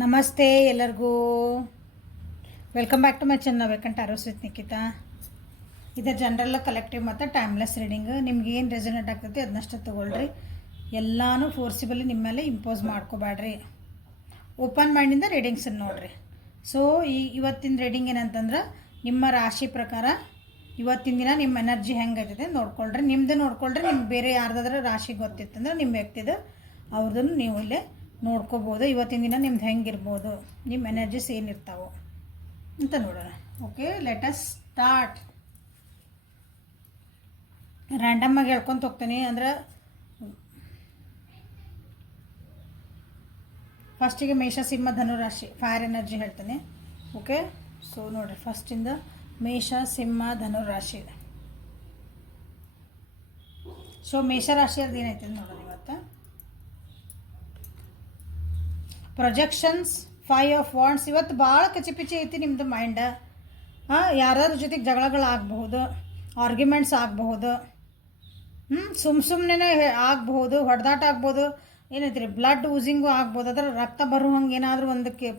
ನಮಸ್ತೆ ಎಲ್ಲರಿಗೂ. Welcome back to my channel vacant arrows with Nikhita. ಇದು ಜನರಲ್ ಕಲೆಕ್ಟಿವ್ ಮತ್ತು ಟೈಮ್ಲೆಸ್ ರೀಡಿಂಗ್. ನಿಮ್ಗೆ ಏನು ರೆಸನೇಟ್ ಆಗ್ತೈತಿ ಅದನ್ನಷ್ಟು ತೊಗೊಳ್ರಿ. ಎಲ್ಲನೂ ಫೋರ್ಸಿಬಲಿ ನಿಮ್ಮ ಮೇಲೆ ಇಂಪೋಸ್ ಮಾಡ್ಕೋಬೇಡ್ರಿ. ಓಪನ್ ಮೈಂಡಿಂದ ರೀಡಿಂಗ್ಸನ್ನು ನೋಡಿರಿ. ಸೊ ಇವತ್ತಿನ ರೀಡಿಂಗ್ ಏನಂತಂದ್ರೆ ನಿಮ್ಮ ರಾಶಿ ಪ್ರಕಾರ ಇವತ್ತಿನ ದಿನ ನಿಮ್ಮ ಎನರ್ಜಿ ಹೆಂಗೈತೈತೆ ನೋಡ್ಕೊಳ್ರಿ. ನಿಮ್ಮದು ನೋಡ್ಕೊಳ್ರಿ. ನಿಮ್ಗೆ ಬೇರೆ ಯಾರ್ದಾದ್ರೂ ರಾಶಿ ಗೊತ್ತಿತ್ತಂದ್ರೆ ನಿಮ್ಮ ವ್ಯಕ್ತಿದು ಅವ್ರದನ್ನು ನೀವು ಇಲ್ಲೇ ನೋಡ್ಕೋಬೋದು. ಇವತ್ತಿನ ದಿನ ನಿಮ್ದು ಹೆಂಗಿರ್ಬೋದು, ನಿಮ್ಮ ಎನರ್ಜೀಸ್ ಏನಿರ್ತಾವೆ ಅಂತ ನೋಡೋಣ. Okay, let us start. ರ್ಯಾಂಡಮ್ಮಾಗಿ ಹೇಳ್ಕೊತ ಹೋಗ್ತೀನಿ. ಅಂದ್ರೆ ಫಸ್ಟಿಗೆ ಮೇಷ ಸಿಂಹ ಧನು ರಾಶಿ ಫೈರ್ ಎನರ್ಜಿ ಹೇಳ್ತೇನೆ. ಓಕೆ, ಸೊ ನೋಡಿರಿ, ಫಸ್ಟಿಂದ ಮೇಷ ಸಿಂಹ ಧನು ರಾಶಿ. ಸೊ ಮೇಷ ರಾಶಿಯವ್ರದ್ದು ಏನೈತೆ ನೋಡೋಣ ಇವತ್ತು. Projections 5 of wands. ಇವತ್ತು ಭಾಳ ಕಚಿಪಿಚಿ ಐತಿ ನಿಮ್ಮದು ಮೈಂಡ. ಯಾರ್ಯಾರ ಜೊತೆಗೆ ಜಗಳಗಳಾಗಬಹುದು, ಆರ್ಗ್ಯುಮೆಂಟ್ಸ್ ಆಗಬಹುದು, ಸುಮ್ಮನೆ ಆಗಬಹುದು, ಹೊಡೆದಾಟ ಆಗ್ಬೋದು, ಏನೈತಿ ಬ್ಲಡ್ ಯೂಸಿಂಗು ಆಗ್ಬೋದು. ಅದರ ರಕ್ತ ಬರೋ ಹಂಗೆ ಏನಾದರೂ ಒಂದಕ್ಕೆ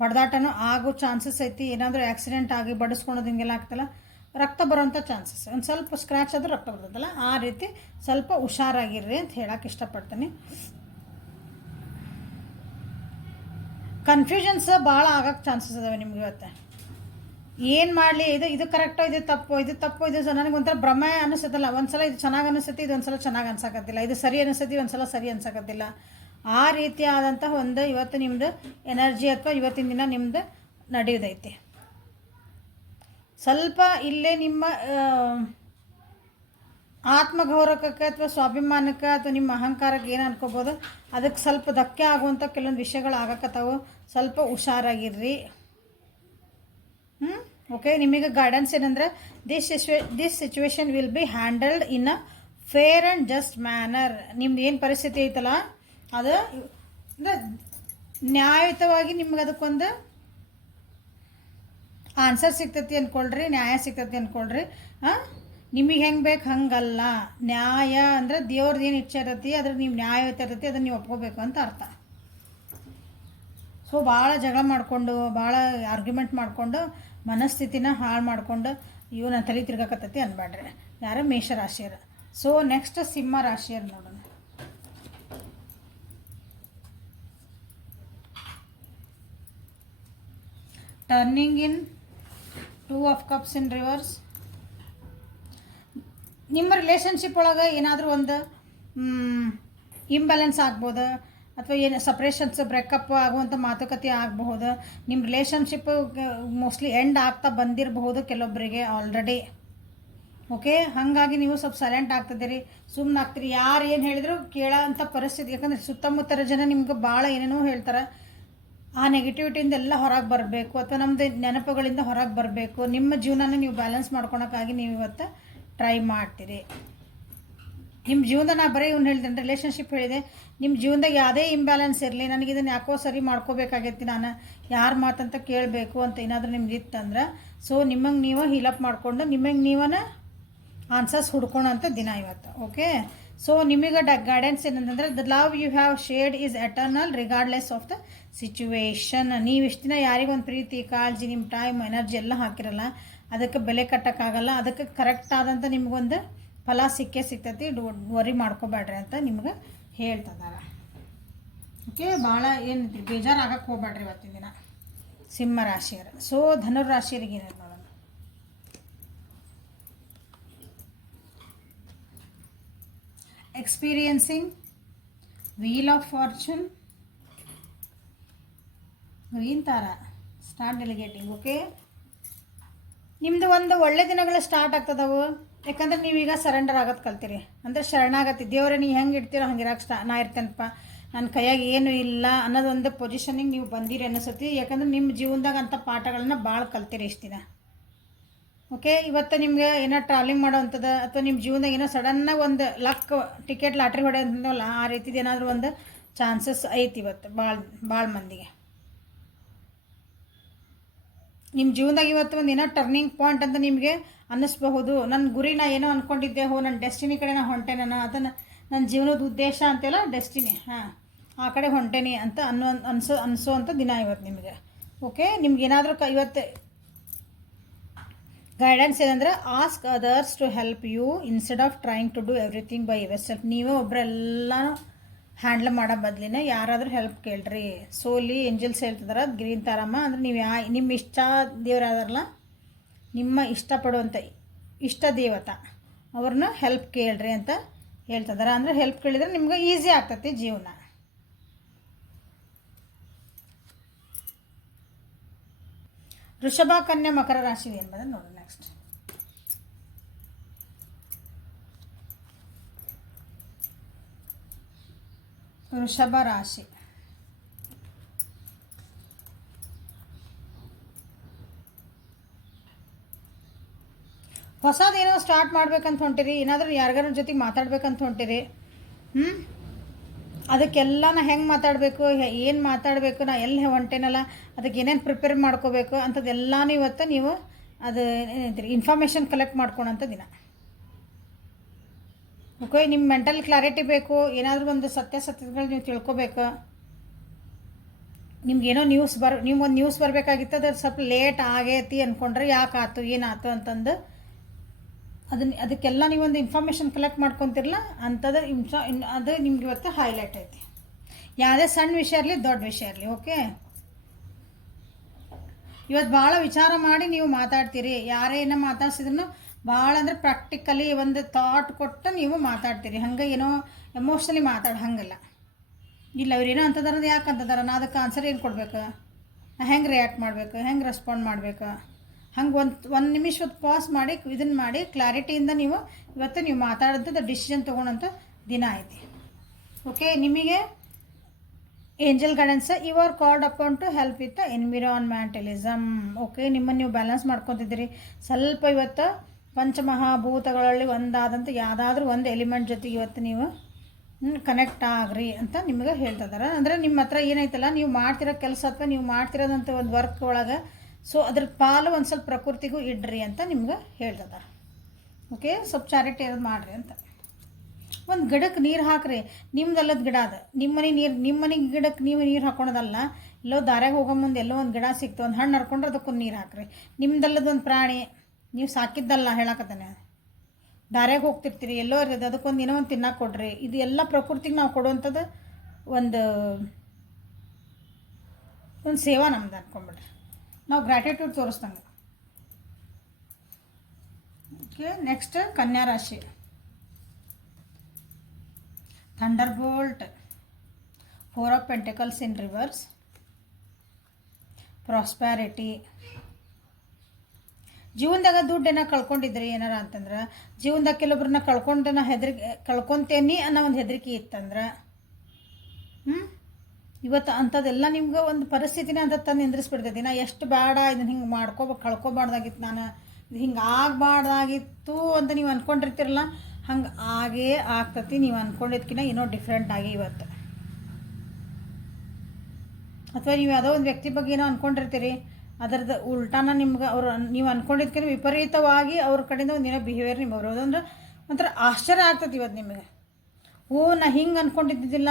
ಹೊಡೆದಾಟನೂ ಆಗೋ ಚಾನ್ಸಸ್ ಐತಿ. ಏನಾದರೂ ಆಕ್ಸಿಡೆಂಟ್ ಆಗಿ ಬಡಿಸ್ಕೊಳೋದು ಹಿಂಗೆಲ್ಲ ಆಗ್ತಲ್ಲ, ರಕ್ತ ಬರೋಂಥ ಚಾನ್ಸಸ್. ಒಂದು ಸ್ವಲ್ಪ ಸ್ಕ್ರ್ಯಾಚ್ ಆದರೂ ರಕ್ತ ಬರ್ತದಲ್ಲ, ಆ ರೀತಿ ಸ್ವಲ್ಪ ಹುಷಾರಾಗಿರ್ರಿ ಅಂತ ಹೇಳಕ್ಕೆ ಇಷ್ಟಪಡ್ತೀನಿ. ಕನ್ಫ್ಯೂಷನ್ಸ್ ಭಾಳ ಆಗಕ್ಕೆ ಚಾನ್ಸಸ್ ಅದಾವೆ ನಿಮ್ಗೆ ಇವತ್ತು. ಏನು ಮಾಡಲಿ, ಇದು ಕರೆಕ್ಟೋ, ಇದು ತಪ್ಪು, ಇದು ನನಗೆ ಒಂಥರ ಭ್ರಮೆ ಅನಿಸ್ತದಲ್ಲ. ಒಂದು ಸಲ ಇದು ಚೆನ್ನಾಗಿ ಅನಿಸ್ತೈತಿ, ಇದೊಂದು ಸಲ ಚೆನ್ನಾಗಿ ಅನ್ಸಕತ್ತಿಲ್ಲ. ಇದು ಸರಿ ಅನಿಸ್ತೈತಿ, ಒಂದು ಸಲ ಸರಿ ಅನ್ಸಕತ್ತಿಲ್ಲ. ಆ ರೀತಿಯಾದಂಥ ಒಂದು ಇವತ್ತು ನಿಮ್ಮದು ಎನರ್ಜಿ ಅಥವಾ ಇವತ್ತಿನ ದಿನ ನಿಮ್ಮದು ನಡೆಯೋದೈತಿ. ಸ್ವಲ್ಪ ಇಲ್ಲೇ ನಿಮ್ಮ ಆತ್ಮಗೌರವಕ್ಕೆ ಅಥವಾ ಸ್ವಾಭಿಮಾನಕ್ಕೆ ಅಥವಾ ನಿಮ್ಮ ಅಹಂಕಾರಕ್ಕೆ ಏನು ಅನ್ಕೋಬೋದು, ಅದಕ್ಕೆ ಸ್ವಲ್ಪ ಧಕ್ಕೆ ಆಗುವಂಥ ಕೆಲವೊಂದು ವಿಷಯಗಳು ಆಗಕತ್ತಾವು. ಸ್ವಲ್ಪ ಹುಷಾರಾಗಿರ್ರಿ. ಓಕೆ, ನಿಮಗೆ ಗೈಡೆನ್ಸ್ ಏನಂದ್ರೆ this situation will be handled in a fair and just manner. ನಿಮ್ದು ಏನು ಪರಿಸ್ಥಿತಿ ಐತಲ್ಲ ಅದು ಅಂದರೆ ನ್ಯಾಯಯುತವಾಗಿ ನಿಮ್ಗೆ ಅದಕ್ಕೊಂದು ಆನ್ಸರ್ ಸಿಗ್ತೈತಿ ಅಂದ್ಕೊಳ್ರಿ, ನ್ಯಾಯ ಸಿಗ್ತೈತಿ ಅಂದ್ಕೊಳ್ರಿ. ನಿಮಗೆ ಹೆಂಗೆ ಬೇಕು ಹಂಗಲ್ಲ. ನ್ಯಾಯ ಅಂದರೆ ದೇವ್ರದ್ದು ಏನು ಇಚ್ಛೆ ಇರತ್ತೆ ಅದ್ರ ನೀವು ನ್ಯಾಯಯುತ ಇರತ್ತೆ, ಅದನ್ನು ನೀವು ಒಪ್ಕೋಬೇಕು ಅಂತ ಅರ್ಥ. ಸೊ ಭಾಳ ಜಗಳ ಮಾಡಿಕೊಂಡು, ಭಾಳ ಆರ್ಗ್ಯುಮೆಂಟ್ ಮಾಡಿಕೊಂಡು, ಮನಸ್ಥಿತಿನ ಹಾಳು ಮಾಡಿಕೊಂಡು ಇವು ನನ್ನ ತಲೆ ತಿರ್ಗಾಕತ್ತೈತಿ ಅನ್ಬೇಡ್ರಿ. ಯಾರು ಮೇಷರಾಶಿಯರು. ಸೊ ನೆಕ್ಸ್ಟ್ ಸಿಂಹ ರಾಶಿಯರು ನೋಡೋಣ. Turning in 2 of cups in reverse. ನಿಮ್ಮ ರಿಲೇಷನ್ಶಿಪ್ ಒಳಗೆ ಏನಾದರೂ ಒಂದು ಇಂಬ್ಯಾಲೆನ್ಸ್ ಆಗ್ಬೋದು, ಅಥವಾ ಏನು ಸಪ್ರೇಷನ್ಸ್ ಬ್ರೇಕಪ್ ಆಗುವಂಥ ಮಾತುಕತೆ ಆಗಬಹುದು. ನಿಮ್ಮ ರಿಲೇಷನ್ಶಿಪ್ ಮೋಸ್ಟ್ಲಿ ಎಂಡ್ ಆಗ್ತಾ ಬಂದಿರಬಹುದು ಕೆಲವೊಬ್ಬರಿಗೆ ಆಲ್ರೆಡಿ. ಓಕೆ, ಹಾಗಾಗಿ ನೀವು ಸ್ವಲ್ಪ ಸೈಲೆಂಟ್ ಆಗ್ತಿದ್ದೀರಿ, ಸುಮ್ಮನೆ ಆಗ್ತೀರಿ. ಯಾರು ಏನು ಹೇಳಿದ್ರು ಕೇಳೋ ಅಂಥ ಪರಿಸ್ಥಿತಿ. ಯಾಕಂದರೆ ಸುತ್ತಮುತ್ತರ ಜನ ನಿಮ್ಗೆ ಭಾಳ ಏನೇನೋ ಹೇಳ್ತಾರೆ. ಆ ನೆಗೆಟಿವಿಟಿಯಿಂದ ಎಲ್ಲ ಹೊರಗೆ ಬರಬೇಕು, ಅಥವಾ ನಮ್ಮದು ನೆನಪುಗಳಿಂದ ಹೊರಗೆ ಬರಬೇಕು. ನಿಮ್ಮ ಜೀವನನ ನೀವು ಬ್ಯಾಲೆನ್ಸ್ ಮಾಡ್ಕೊಳಕ್ಕಾಗಿ ನೀವು ಇವತ್ತು ಟ್ರೈ ಮಾಡ್ತೀರಿ. ನಿಮ್ಮ ಜೀವನದ ನಾ ಬರೀ ಇವ್ನು ಹೇಳಿದೆ, ರಿಲೇಷನ್ಶಿಪ್ ಹೇಳಿದೆ. ನಿಮ್ಮ ಜೀವನದಾಗ ಯಾವುದೇ ಇಂಬ್ಯಾಲೆನ್ಸ್ ಇರಲಿ, ನನಗೆ ಇದನ್ನು ಯಾಕೋ ಸರಿ ಮಾಡ್ಕೋಬೇಕಾಗೈತಿ, ನಾನು ಯಾರ ಮಾತಂತ ಕೇಳಬೇಕು ಅಂತ ಏನಾದರೂ ನಿಮ್ಗೆ ಇತ್ತಂದ್ರೆ, ಸೊ ನಿಮಗೆ ನೀವು ಹೀಲಪ್ ಮಾಡಿಕೊಂಡು ನಿಮಗೆ ನೀವನ ಆನ್ಸರ್ಸ್ ಹುಡ್ಕೊಳೋಂಥ ದಿನ ಇವತ್ತು. ಓಕೆ, ಸೊ ನಿಮಗೆ ಗೈಡೆನ್ಸ್ ಏನಂತಂದರೆ, the love you have shared is eternal regardless of the situation. ನೀವು ಇಷ್ಟು ದಿನ ಯಾರಿಗೊಂದು ಪ್ರೀತಿ, ಕಾಳಜಿ, ನಿಮ್ಮ ಟೈಮ್, ಎನರ್ಜಿ ಎಲ್ಲ ಹಾಕಿರಲ್ಲ, ಅದಕ್ಕೆ ಬೆಲೆ ಕಟ್ಟೋಕ್ಕಾಗಲ್ಲ. ಅದಕ್ಕೆ ಕರೆಕ್ಟ್ ಆದಂಥ ನಿಮಗೊಂದು ಫಲ ಸಿಗ್ತೈತಿ. ವರಿ ಮಾಡ್ಕೋಬೇಡ್ರಿ ಅಂತ ನಿಮ್ಗೆ ಹೇಳ್ತಿದ್ದಾರೆ. ಓಕೆ, ಭಾಳ ಏನು ಬೇಜಾರಾಗಕ್ಕೆ ಹೋಗ್ಬೇಡ್ರಿ ಇವತ್ತಿನ ದಿನ ಸಿಂಹ ರಾಶಿಯರು. ಸೊ ಧನುರಾಶಿಯರಿಗೆ ಏನಿದೆ ನೋಡೋಣ. Experiencing wheel of fortune, green Tara, start ಡೆಲಿಗೇಟಿಂಗ್. Okay, ನಿಮ್ಮದು ಒಂದು ಒಳ್ಳೆ ದಿನಗಳು ಸ್ಟಾರ್ಟ್ ಆಗ್ತದವು. ಯಾಕಂದ್ರೆ ನೀವೀಗ ಸರೆಂಡರ್ ಆಗೋದು ಕಲ್ತೀರಿ. ಅಂದರೆ ಶರಣಾಗತಿ. ದೇವರೇ ನೀವು ಹೆಂಗೆ ಇಡ್ತೀರೋ ಹಂಗೆ ಇರೋಕೆ ನಾ ಇರ್ತೇನಪ್ಪ, ನನ್ನ ಕೈಯಾಗಿ ಏನೂ ಇಲ್ಲ ಅನ್ನೋದೊಂದು ಪೊಸಿಷನಿಗೆ ನೀವು ಬಂದಿರಿ ಅನ್ನಿಸತಿ. ಯಾಕಂದ್ರೆ ನಿಮ್ಮ ಜೀವನದಾಗ ಅಂಥ ಪಾಠಗಳನ್ನ ಭಾಳ ಕಲ್ತೀರಿ ಇಷ್ಟು ದಿನ. ಓಕೆ, ಇವತ್ತು ನಿಮಗೆ ಏನೋ ಟ್ರಾವೆಲಿಂಗ್ ಮಾಡೋವಂಥದ್ದು, ಅಥವಾ ನಿಮ್ಮ ಜೀವನದಾಗ ಏನೋ ಸಡನ್ನಾಗಿ ಒಂದು ಲಕ್ ಟಿಕೆಟ್ ಲಾಟ್ರಿ ಹೊಡೆಯೋಂಥದ್ದಲ್ಲ, ಆ ರೀತಿದು ಏನಾದರೂ ಒಂದು ಚಾನ್ಸಸ್ ಐತಿ ಇವತ್ತು ಭಾಳ ಮಂದಿಗೆ. ನಿಮ್ಮ ಜೀವನದಾಗ ಇವತ್ತು ಒಂದು ಏನೋ ಟರ್ನಿಂಗ್ ಪಾಯಿಂಟ್ ಅಂತ ನಿಮಗೆ ಅನ್ನಿಸ್ಬಹುದು. ನನ್ನ ಗುರಿ ನಾ ಏನೋ ಅಂದ್ಕೊಂಡಿದ್ದೆ, ನನ್ನ ಡೆಸ್ಟಿನಿ ಕಡೆ ನಾ ಹೊಂಟೆ, ಅದನ್ನು ನನ್ನ ಜೀವನದ ಉದ್ದೇಶ ಅಂತೆಲ್ಲ ಡೆಸ್ಟಿನಿ. ಆ ಕಡೆ ಹೊಂಟೇನಿ ಅಂತ ಅನಿಸೋವಂಥ ದಿನ ಇವತ್ತು ನಿಮಗೆ. ಓಕೆ, ನಿಮ್ಗೆ ಏನಾದರೂ ಇವತ್ತು ಗೈಡೆನ್ಸ್ ಏನಂದರೆ, ask others to help you instead of trying to do everything by your self ಒಬ್ಬರೆಲ್ಲನೂ ಹ್ಯಾಂಡ್ಲ್ ಮಾಡೋ ಬದಲಿನ ಯಾರಾದರೂ ಹೆಲ್ಪ್ ಕೇಳ್ರಿ. ಸೋಲಿ ಏಂಜಲ್ಸ್ ಹೇಳ್ತಿದಾರೆ ಗ್ರೀನ್ ತಾರಮ್ಮ, ಅಂದರೆ ನೀವು ನಿಮ್ಮ ಇಷ್ಟ ದೇವ್ರು ಯಾವ್ದಾರಲ್ಲ, ನಿಮ್ಮ ಇಷ್ಟಪಡುವಂಥ ಇಷ್ಟ ದೇವತ ಅವ್ರನ್ನ ಹೆಲ್ಪ್ ಕೇಳ್ರಿ ಅಂತ ಹೇಳ್ತಿದಾರೆ. ಅಂದರೆ ಹೆಲ್ಪ್ ಕೇಳಿದ್ರೆ ನಿಮ್ಗೆ ಈಸಿ ಆಗ್ತೈತಿ ಜೀವನ. ವೃಷಭ, ಕನ್ಯಾ, ಮಕರ ರಾಶಿ ಏನು ಬರೋದು ನೋಡೋಣ ನೆಕ್ಸ್ಟ್. ವೃಷಭ ರಾಶಿ, ಹೊಸದೇನೋ ಸ್ಟಾರ್ಟ್ ಮಾಡ್ಬೇಕಂತ ಹೊಂಟಿರಿ, ಏನಾದರೂ ಯಾರಿಗಾರ ಜೊತೆಗೆ ಮಾತಾಡ್ಬೇಕಂತ ಹೊಂಟಿರಿ. ಅದಕ್ಕೆಲ್ಲ ನಾ ಹೆಂಗೆ ಮಾತಾಡಬೇಕು, ಏನು ಮಾತಾಡಬೇಕು, ನಾ ಎಲ್ಲಿ ಹೊಂಟೇನಲ್ಲ ಅದಕ್ಕೆ ಏನೇನು ಪ್ರಿಪೇರ್ ಮಾಡ್ಕೋಬೇಕು ಅಂಥದ್ದೆಲ್ಲನೂ ಇವತ್ತು ನೀವು ಅದು ಏನಂತೀರಿ ಇನ್ಫಾರ್ಮೇಷನ್ ಕಲೆಕ್ಟ್ ಮಾಡ್ಕೊಳೋಂಥ ದಿನ. ಓಕೆ, ನಿಮ್ಮ ಮೆಂಟಲ್ ಕ್ಲಾರಿಟಿ ಬೇಕು, ಏನಾದರೂ ಒಂದು ಸತ್ಯಗಳು ನೀವು ತಿಳ್ಕೊಬೇಕು. ನಿಮ್ಗೇನೋ ನಿಮ್ಗೊಂದು ನ್ಯೂಸ್ ಬರಬೇಕಾಗಿತ್ತು, ಅದು ಸ್ವಲ್ಪ ಲೇಟ್ ಆಗೈತಿ ಅಂದ್ಕೊಂಡ್ರೆ ಯಾಕೆ ಆಯ್ತು ಏನಾಯ್ತು ಅಂತಂದು ಅದಕ್ಕೆಲ್ಲ ನೀವೊಂದು ಇನ್ಫಾರ್ಮೇಷನ್ ಕಲೆಕ್ಟ್ ಮಾಡ್ಕೊತಿರಲ್ಲ ಅಂಥದ್ದು ಅದು ನಿಮ್ಗೆ ಇವತ್ತು ಹೈಲೈಟ್ ಐತಿ. ಯಾವುದೇ ಸಣ್ಣ ವಿಷಯ ಇರಲಿ ದೊಡ್ಡ ವಿಷಯ ಇರಲಿ. ಓಕೆ, ಇವತ್ತು ಭಾಳ ವಿಚಾರ ಮಾಡಿ ನೀವು ಮಾತಾಡ್ತೀರಿ. ಯಾರೇನೋ ಮಾತಾಡ್ಸಿದ್ರು ಭಾಳ ಅಂದರೆ ಪ್ರಾಕ್ಟಿಕಲಿ ಒಂದು ಥಾಟ್ ಕೊಟ್ಟು ನೀವು ಮಾತಾಡ್ತೀರಿ. ಹಂಗೆ ಏನೋ ಎಮೋಷ್ನಲಿ ಹಂಗಲ್ಲ. ಇಲ್ಲ ಅವ್ರೇನೋ ಅಂತದಾರ ಯಾಕೆ ಅಂತದಾರ, ನಾ ಅದಕ್ಕೆ ಆನ್ಸರ್ ಏನು ಕೊಡಬೇಕು, ನಾ ಹೆಂಗೆ ರಿಯಾಕ್ಟ್ ಮಾಡಬೇಕು, ಹೆಂಗೆ ರೆಸ್ಪಾಂಡ್ ಮಾಡಬೇಕು, ಹಂಗೆ ಒಂದು ನಿಮಿಷ ಪಾಸ್ ಮಾಡಿ ಇದನ್ನು ಮಾಡಿ ಕ್ಲಾರಿಟಿಯಿಂದ ನೀವು ಇವತ್ತು ನೀವು ಮಾತಾಡೋಂಥದ್ದು ಡಿಸಿಷನ್ ತೊಗೊಳೋಂಥ ದಿನ ಐತಿ. ಓಕೆ, ನಿಮಗೆ angel guidance, you are called upon to help with environmentalism. Okay, ನಿಮ್ಮನ್ನು ನೀವು ಬ್ಯಾಲೆನ್ಸ್ ಮಾಡ್ಕೊತಿದ್ದೀರಿ. ಸ್ವಲ್ಪ ಇವತ್ತು ಪಂಚಮಹಾಭೂತಗಳಲ್ಲಿ ಒಂದಾದಂಥ ಯಾವುದಾದ್ರೂ ಒಂದು ಎಲಿಮೆಂಟ್ ಜೊತೆಗೆ ಇವತ್ತು ನೀವು ಕನೆಕ್ಟ್ ಆಗ್ರಿ ಅಂತ ನಿಮ್ಗೆ ಹೇಳ್ತಿದ್ದಾರೆ. ಅಂದರೆ ನಿಮ್ಮ ಹತ್ರ ಏನೈತಲ್ಲ, ನೀವು ಮಾಡ್ತಿರೋ ಕೆಲಸ ಅಥವಾ ನೀವು ಮಾಡ್ತಿರೋದಂಥ ಒಂದು ವರ್ಕ್ ಒಳಗೆ ಸೊ ಅದ್ರ ಪಾಲು ಒಂದು ಸ್ವಲ್ಪ ಪ್ರಕೃತಿಗೂ ಇಡ್ರಿ ಅಂತ ನಿಮ್ಗೆ ಹೇಳ್ತಿದ್ದಾರೆ. ಓಕೆ, ಸ್ವಲ್ಪ ಚಾರಿಟಿ ಅದು ಮಾಡಿರಿ ಅಂತ. ಒಂದು ಗಿಡಕ್ಕೆ ನೀರು ಹಾಕ್ರಿ, ನಿಮ್ದಲ್ಲದ ಗಿಡ ಅದು, ನಿಮ್ಮ ಮನೆ ಗಿಡಕ್ಕೆ ನೀವು ನೀರು ಹಾಕೊಳೋದಲ್ಲ. ಎಲ್ಲೋ ದಾರ್ಯಾಗ ಹೋಗೋ ಮುಂದೆ ಎಲ್ಲೋ ಒಂದು ಗಿಡ ಸಿಕ್ತು, ಒಂದು ಹಣ್ಣು ಹರ್ಕೊಂಡ್ರೆ ಅದಕ್ಕೊಂದು ನೀರು ಹಾಕ್ರಿ. ನಿಮ್ದಲ್ಲದ ಒಂದು ಪ್ರಾಣಿ ನೀವು ಸಾಕಿದ್ದಲ್ಲ ಹೇಳಕತ್ತಾನೆ, ದಾರ್ಯಾಗ ಹೋಗ್ತಿರ್ತೀರಿ, ಎಲ್ಲೋ ಇರೋದು ಅದಕ್ಕೊಂದು ಏನೋ ಒಂದು ತಿನ್ನಕ್ಕೆ ಕೊಡ್ರಿ. ಇದು ಎಲ್ಲ ಪ್ರಕೃತಿಗೆ ನಾವು ಕೊಡುವಂಥದ್ದು ಒಂದು ಸೇವಾ ನಮ್ದು ಅನ್ಕೊಂಬಿಡ್ರಿ, ನಾವು ಗ್ರ್ಯಾಟಿಟ್ಯೂಡ್ ತೋರಿಸ್ದಂಗೆ. ಓಕೆ, ನೆಕ್ಸ್ಟ್ ಕನ್ಯಾ ರಾಶಿ. Thunderbolt, 4 of pentacles in reverse, prosperity. ಜೀವನದಾಗ ದುಡ್ಡೇನ ಕಳ್ಕೊಂಡಿದ್ರಿ ಏನಾರ ಅಂತಂದ್ರೆ, ಜೀವನದಾಗ ಕೆಲವೊಬ್ರನ್ನ ಕಳ್ಕೊತೇನಿ ಅನ್ನೋ ಒಂದು ಹೆದರಿಕೆ ಇತ್ತಂದ್ರೆ ಇವತ್ತು ಅಂಥದ್ದೆಲ್ಲ ನಿಮ್ಗೆ ಒಂದು ಪರಿಸ್ಥಿತಿನ ಅಂತ ತಂದು ನಿಂದ್ರಿಸ್ಬಿಡ್ತೈತಿ. ನಾ ಎಷ್ಟು ಬೇಡ ಇದನ್ನು ಹಿಂಗೆ ಕಳ್ಕೊಬಾರ್ದಾಗಿತ್ತು, ನಾನು ಇದು ಹಿಂಗೆ ಆಗಬಾರ್ದಾಗಿತ್ತು ಅಂತ ನೀವು ಅಂದ್ಕೊಂಡಿರ್ತಿರಲ್ಲ, ಹಂಗೆ ಆಗೇ ಆಗ್ತತಿ. ನೀವು ಅಂದ್ಕೊಂಡಿದ್ಕಿನ್ನ ಏನೋ ಡಿಫ್ರೆಂಟ್ ಆಗಿ ಇವತ್ತು, ಅಥವಾ ನೀವು ಯಾವುದೋ ಒಂದು ವ್ಯಕ್ತಿ ಬಗ್ಗೆ ಏನೋ ಅಂದ್ಕೊಂಡಿರ್ತೀರಿ, ಅದರದ್ದು ಉಲ್ಟಾನ ನಿಮ್ಗೆ ನೀವು ಅಂದ್ಕೊಂಡಿದ್ಕಿನ್ನ ವಿಪರೀತವಾಗಿ ಅವ್ರ ಕಡೆಯಿಂದ ಒಂದು ಏನೋ ಬಿಹೇವಿಯರ್ ನಿಮ್ಗೆ ಬರೋದು ಅಂದ್ರೆ ಒಂಥರ ಆಶ್ಚರ್ಯ ಆಗ್ತದೆ ಇವತ್ತು ನಿಮಗೆ. ನಾ ಹಿಂಗೆ ಅಂದ್ಕೊಂಡಿದ್ದಿದ್ದಿಲ್ಲ,